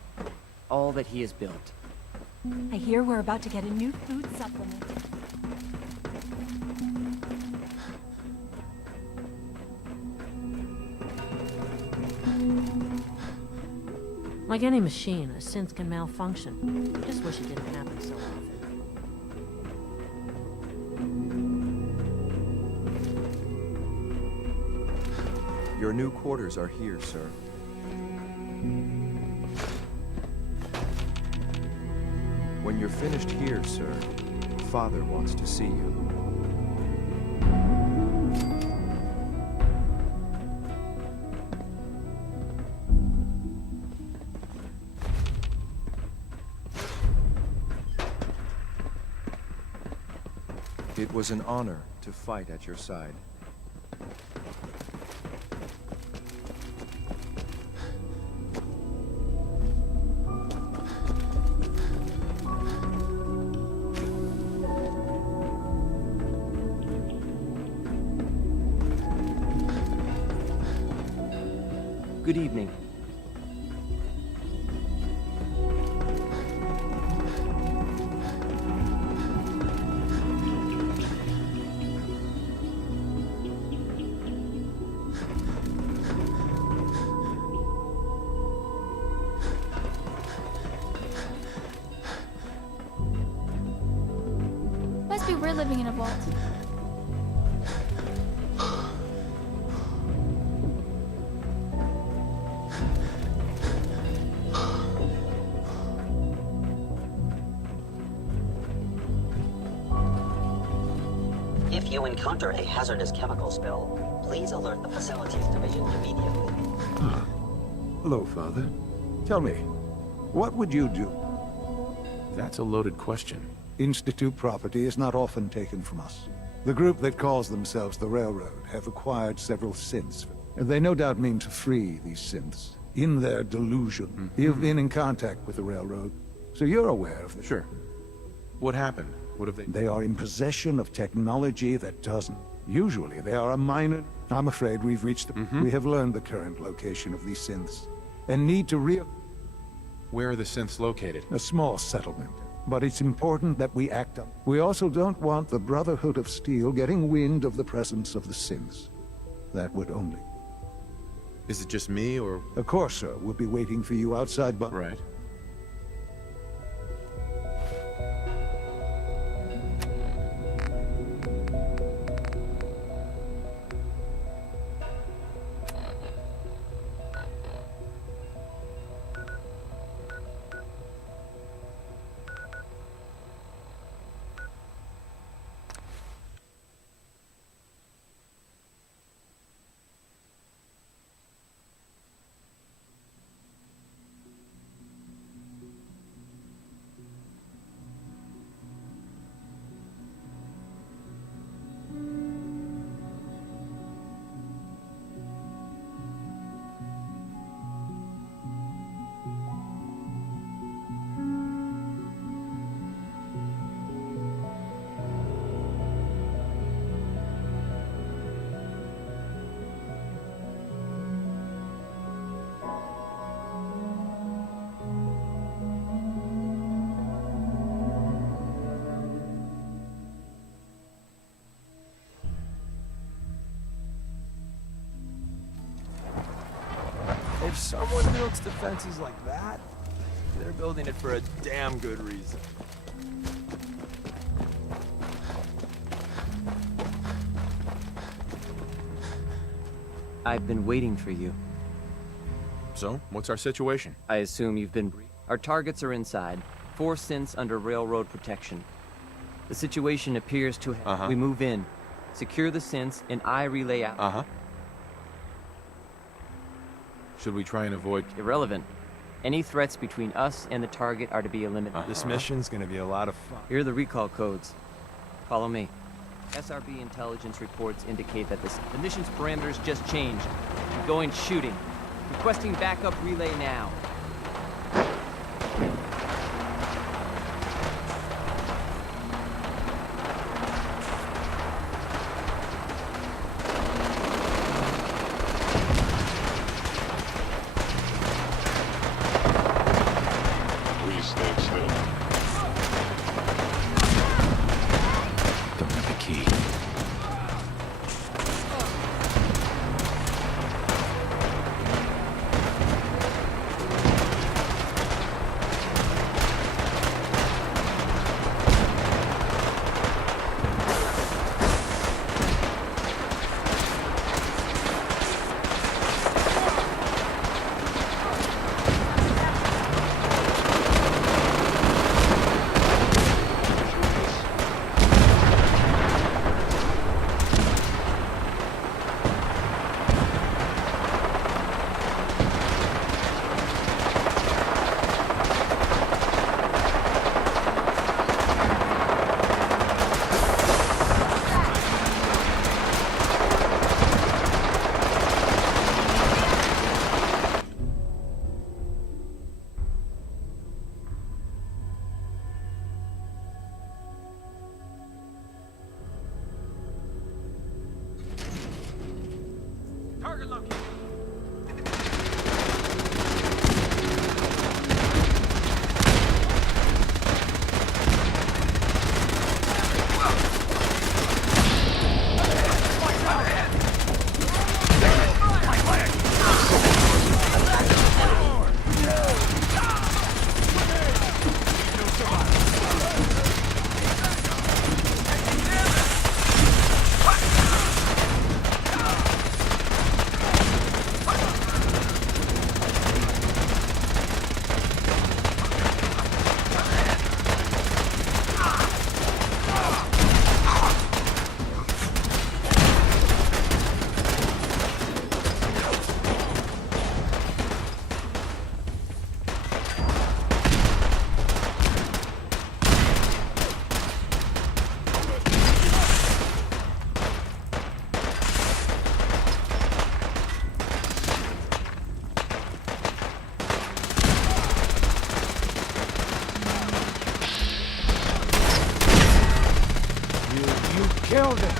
All that he has built. I hear we're about to get a new food supplement. Like any machine, a synth can malfunction. I just wish it didn't happen so often. Your new quarters are here, sir. When you're finished here, sir, Father wants to see you. It was an honor to fight at your side. Good evening. Must be we're living in a vault. If you encounter a hazardous chemical spill, please alert the Facilities Division immediately. Hello, Father. Tell me, what would you do? That's a loaded question. Institute property is not often taken from us. The group that calls themselves the Railroad have acquired several synths. They no doubt mean to free these synths. In their delusion, you've been in contact with the Railroad, so you're aware of this. Sure. What happened? What have they... They are in possession of technology that doesn't. Usually they are a minor... I'm afraid we've reached the... We have learned the current location of these synths, and need to Where are the synths located? A small settlement. But it's important that we act on. We also don't want the Brotherhood of Steel getting wind of the presence of the synths. That would only... Is it just me, or...? Of course, sir. We'll be waiting for you outside, but... Right. If someone builds defenses like that, they're building it for a damn good reason. I've been waiting for you. So, what's our situation? I assume you've been briefed. Our targets are inside. 4 synths under railroad protection. The situation appears to have... We move in. Secure the synths, and I relay out. Should we try and avoid... Irrelevant. Any threats between us and the target are to be eliminated. This mission's gonna be a lot of fun. Here are the recall codes. Follow me. SRB intelligence reports indicate that the mission's parameters just changed. We're going shooting. Requesting backup relay now. Killed it.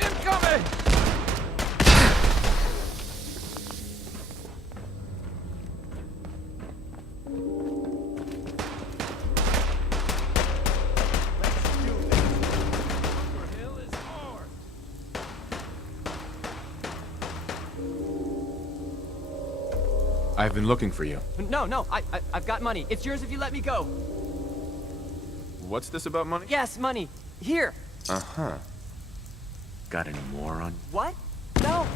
Incoming! I've been looking for you. No, I've got money. It's yours if you let me go. What's this about money? Yes, money. Here. Uh-huh. Got any more on? What? No.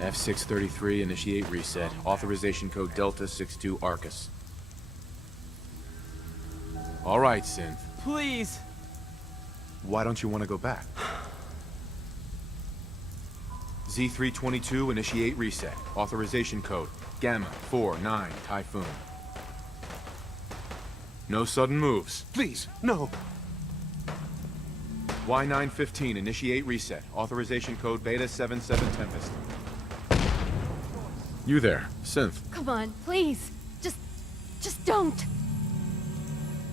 F633, initiate reset. Authorization code Delta 62 Arcus. All right, Synth. Please. Why don't you want to go back? Z322, initiate reset. Authorization code Gamma 49 Typhoon. No sudden moves. Please, no. Y915, initiate reset. Authorization code Beta 77 Tempest. You there, Synth. Come on, please. Just don't.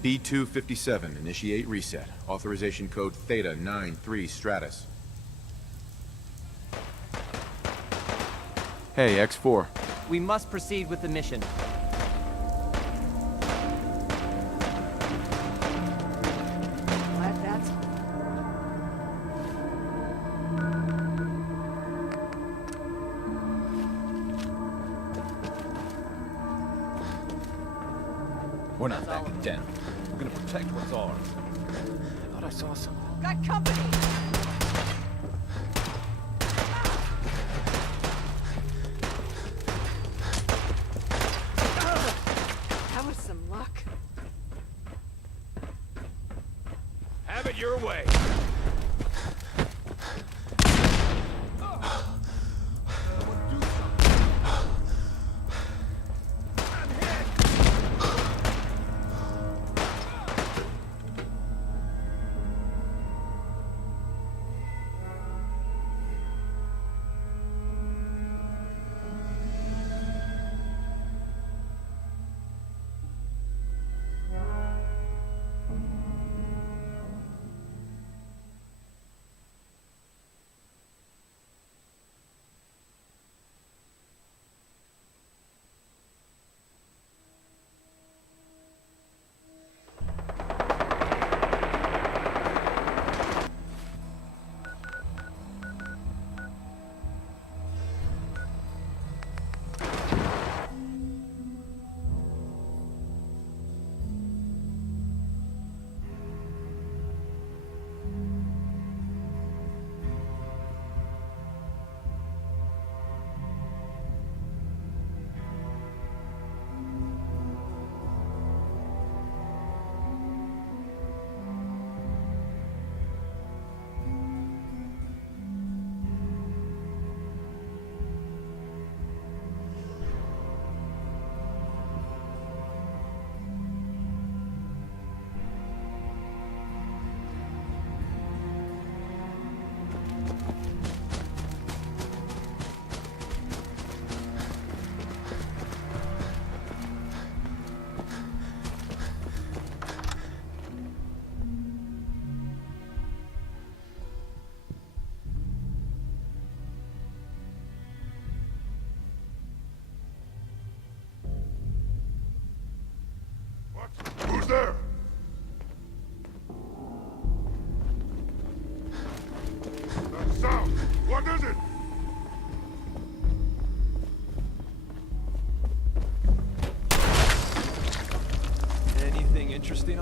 B257, initiate reset. Authorization code Theta 93 Stratus. Hey, X4. We must proceed with the mission. Glad that's... We're not backing down. We're gonna protect what's ours. I thought I saw something. Got company! That was some luck. Have it your way.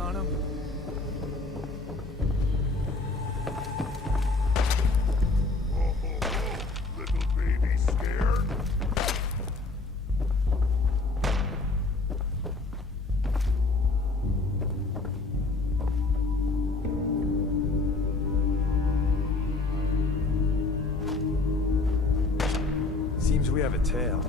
on him. Little baby scared? Seems we have a tail.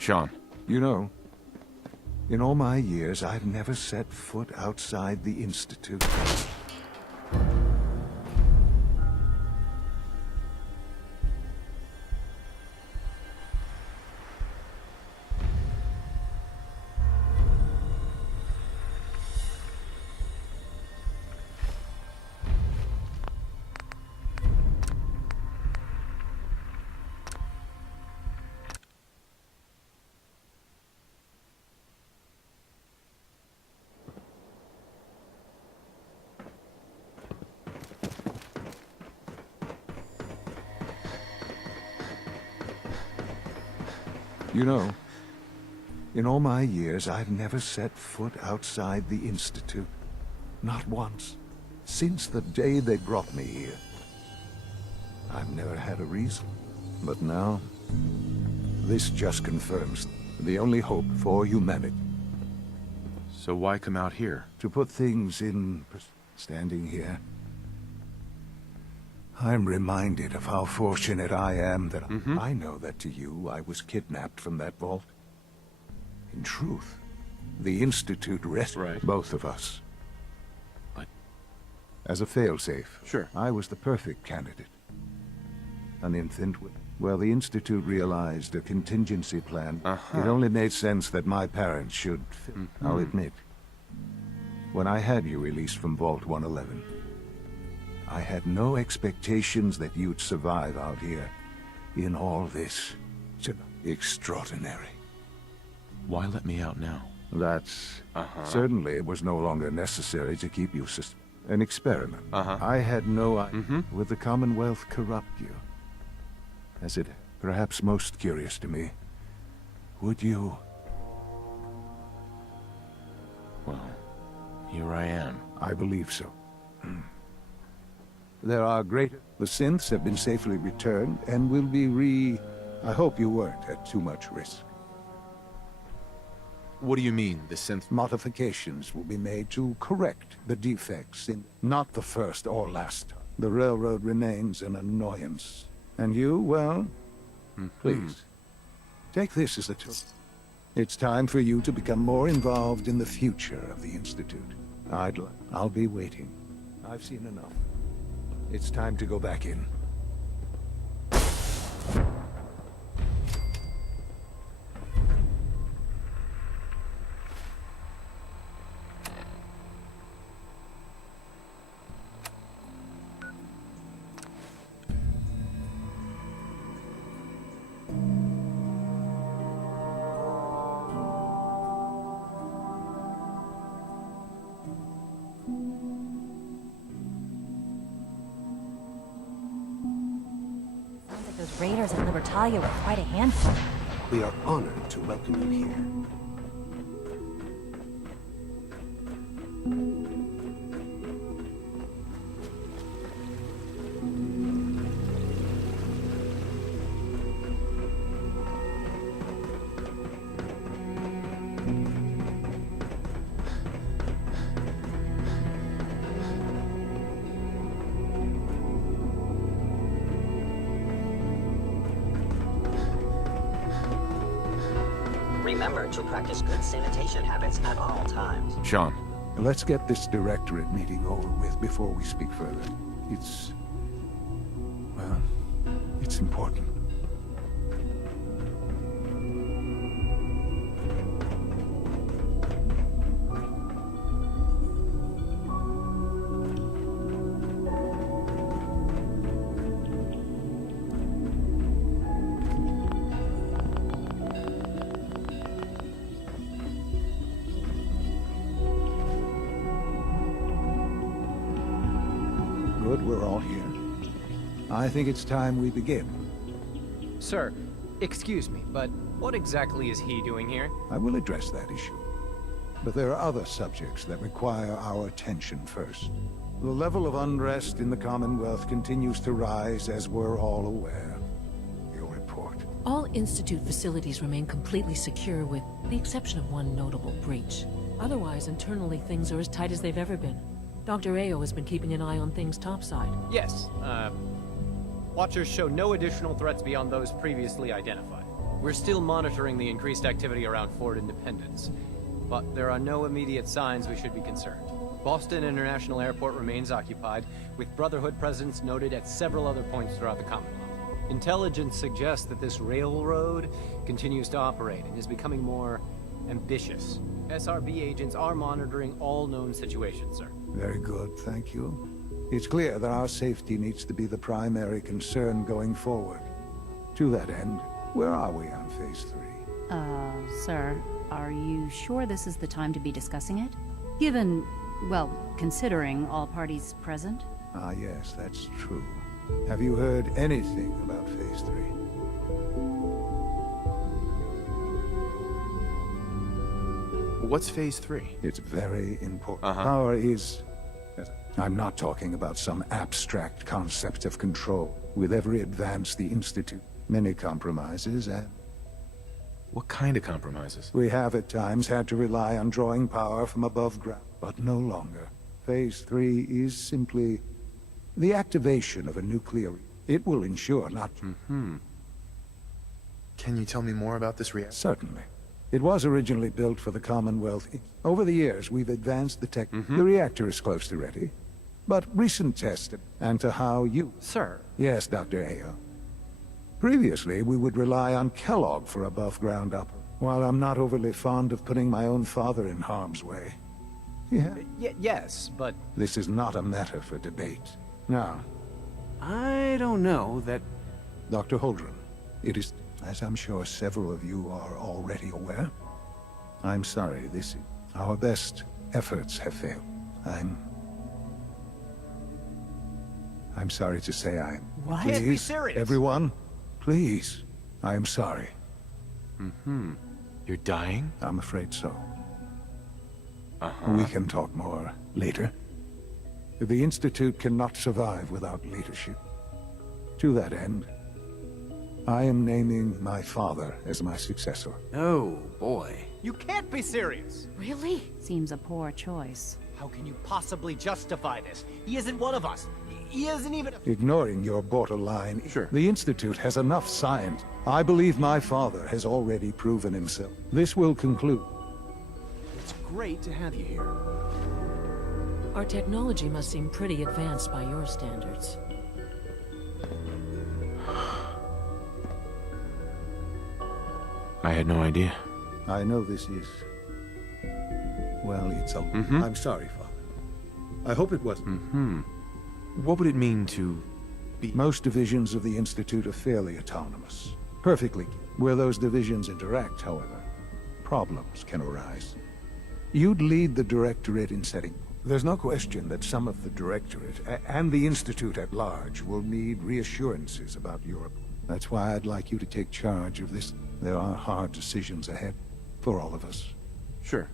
Sean. You know, in all my years, I've never set foot outside the Institute. You know, in all my years, I've never set foot outside the Institute. Not once. Since the day they brought me here. I've never had a reason. But now, this just confirms the only hope for humanity. So why come out here? To put things in standing here, I'm reminded of how fortunate I am that I know that to you I was kidnapped from that vault. In truth, the Institute rescued both of us. What? As a failsafe, Sure. I was the perfect candidate. An infant. Well, the Institute realized a contingency plan. It only made sense that my parents should fit. I'll admit, when I had you released from Vault 111, I had no expectations that you'd survive out here in all this. Extraordinary. Why let me out now? That's... Certainly it was no longer necessary to keep you an experiment. I had no idea. Would the Commonwealth corrupt you? As it perhaps most curious to me, would you... Well, here I am. I believe so. There are greater... The synths have been safely returned and will be I hope you weren't at too much risk. What do you mean, the synth? Modifications will be made to correct the defects in... Not the first or last time. The railroad remains an annoyance. And you, well... Please, take this as a tool. It's time for you to become more involved in the future of the Institute. I'll be waiting. I've seen enough. It's time to go back in. Those raiders at Libertalia were quite a handful. We are honored to welcome you here. remember to practice good sanitation habits at all times. Sean. Let's get this directorate meeting over with before we speak further. It's... well, it's important. Good, we're all here. I think it's time we begin. Sir, excuse me, but what exactly is he doing here? I will address that issue. But there are other subjects that require our attention first. The level of unrest in the Commonwealth continues to rise, as we're all aware. Your report. All Institute facilities remain completely secure with the exception of one notable breach. Otherwise, internally, things are as tight as they've ever been. Dr. Ao has been keeping an eye on things topside. Yes, Watchers show no additional threats beyond those previously identified. We're still monitoring the increased activity around Fort Independence, but there are no immediate signs we should be concerned. Boston International Airport remains occupied, with Brotherhood presence noted at several other points throughout the Commonwealth. Intelligence suggests that this railroad continues to operate and is becoming more ambitious. SRB agents are monitoring all known situations, sir. Very good, thank you. It's clear that our safety needs to be the primary concern going forward. To that end, where are we on Phase 3? Sir, are you sure this is the time to be discussing it? Given, well, considering all parties present? Ah, yes, that's true. Have you heard anything about Phase 3? What's Phase 3? It's very important. Power is... I'm not talking about some abstract concept of control. With every advance the Institute, many compromises and... What kind of compromises? We have at times had to rely on drawing power from above ground, but no longer. Phase 3 is simply the activation of a nuclear... It will ensure not... Can you tell me more about this reactor? Certainly. It was originally built for the Commonwealth. Over the years, we've advanced the tech. The reactor is close to ready. But recent tests, and to how you... Sir. Yes, Dr. Ao. Previously, we would rely on Kellogg for above-ground up. While I'm not overly fond of putting my own father in harm's way. Yeah. Yes, but... This is not a matter for debate. Now... I don't know that... Dr. Holdren, it is... As I'm sure several of you are already aware, I'm sorry, our best efforts have failed. I'm sorry to say What? Please, Can't be serious. Everyone, please, I am sorry. You're dying? I'm afraid so. We can talk more later. The Institute cannot survive without leadership. To that end, I am naming my father as my successor. Oh, boy. You can't be serious! Really? Seems a poor choice. How can you possibly justify this? He isn't one of us. He isn't even... Ignoring your borderline, the Institute has enough science. I believe my father has already proven himself. This will conclude. It's great to have you here. Our technology must seem pretty advanced by your standards. I had no idea. I know this is... Well, it's a... I'm sorry, Father. I hope it wasn't. What would it mean to be... Most divisions of the Institute are fairly autonomous. Perfectly. Where those divisions interact, however, problems can arise. You'd lead the Directorate in setting... There's no question that some of the Directorate, and the Institute at large, will need reassurances about Europe. That's why I'd like you to take charge of this. There are hard decisions ahead, for all of us. Sure.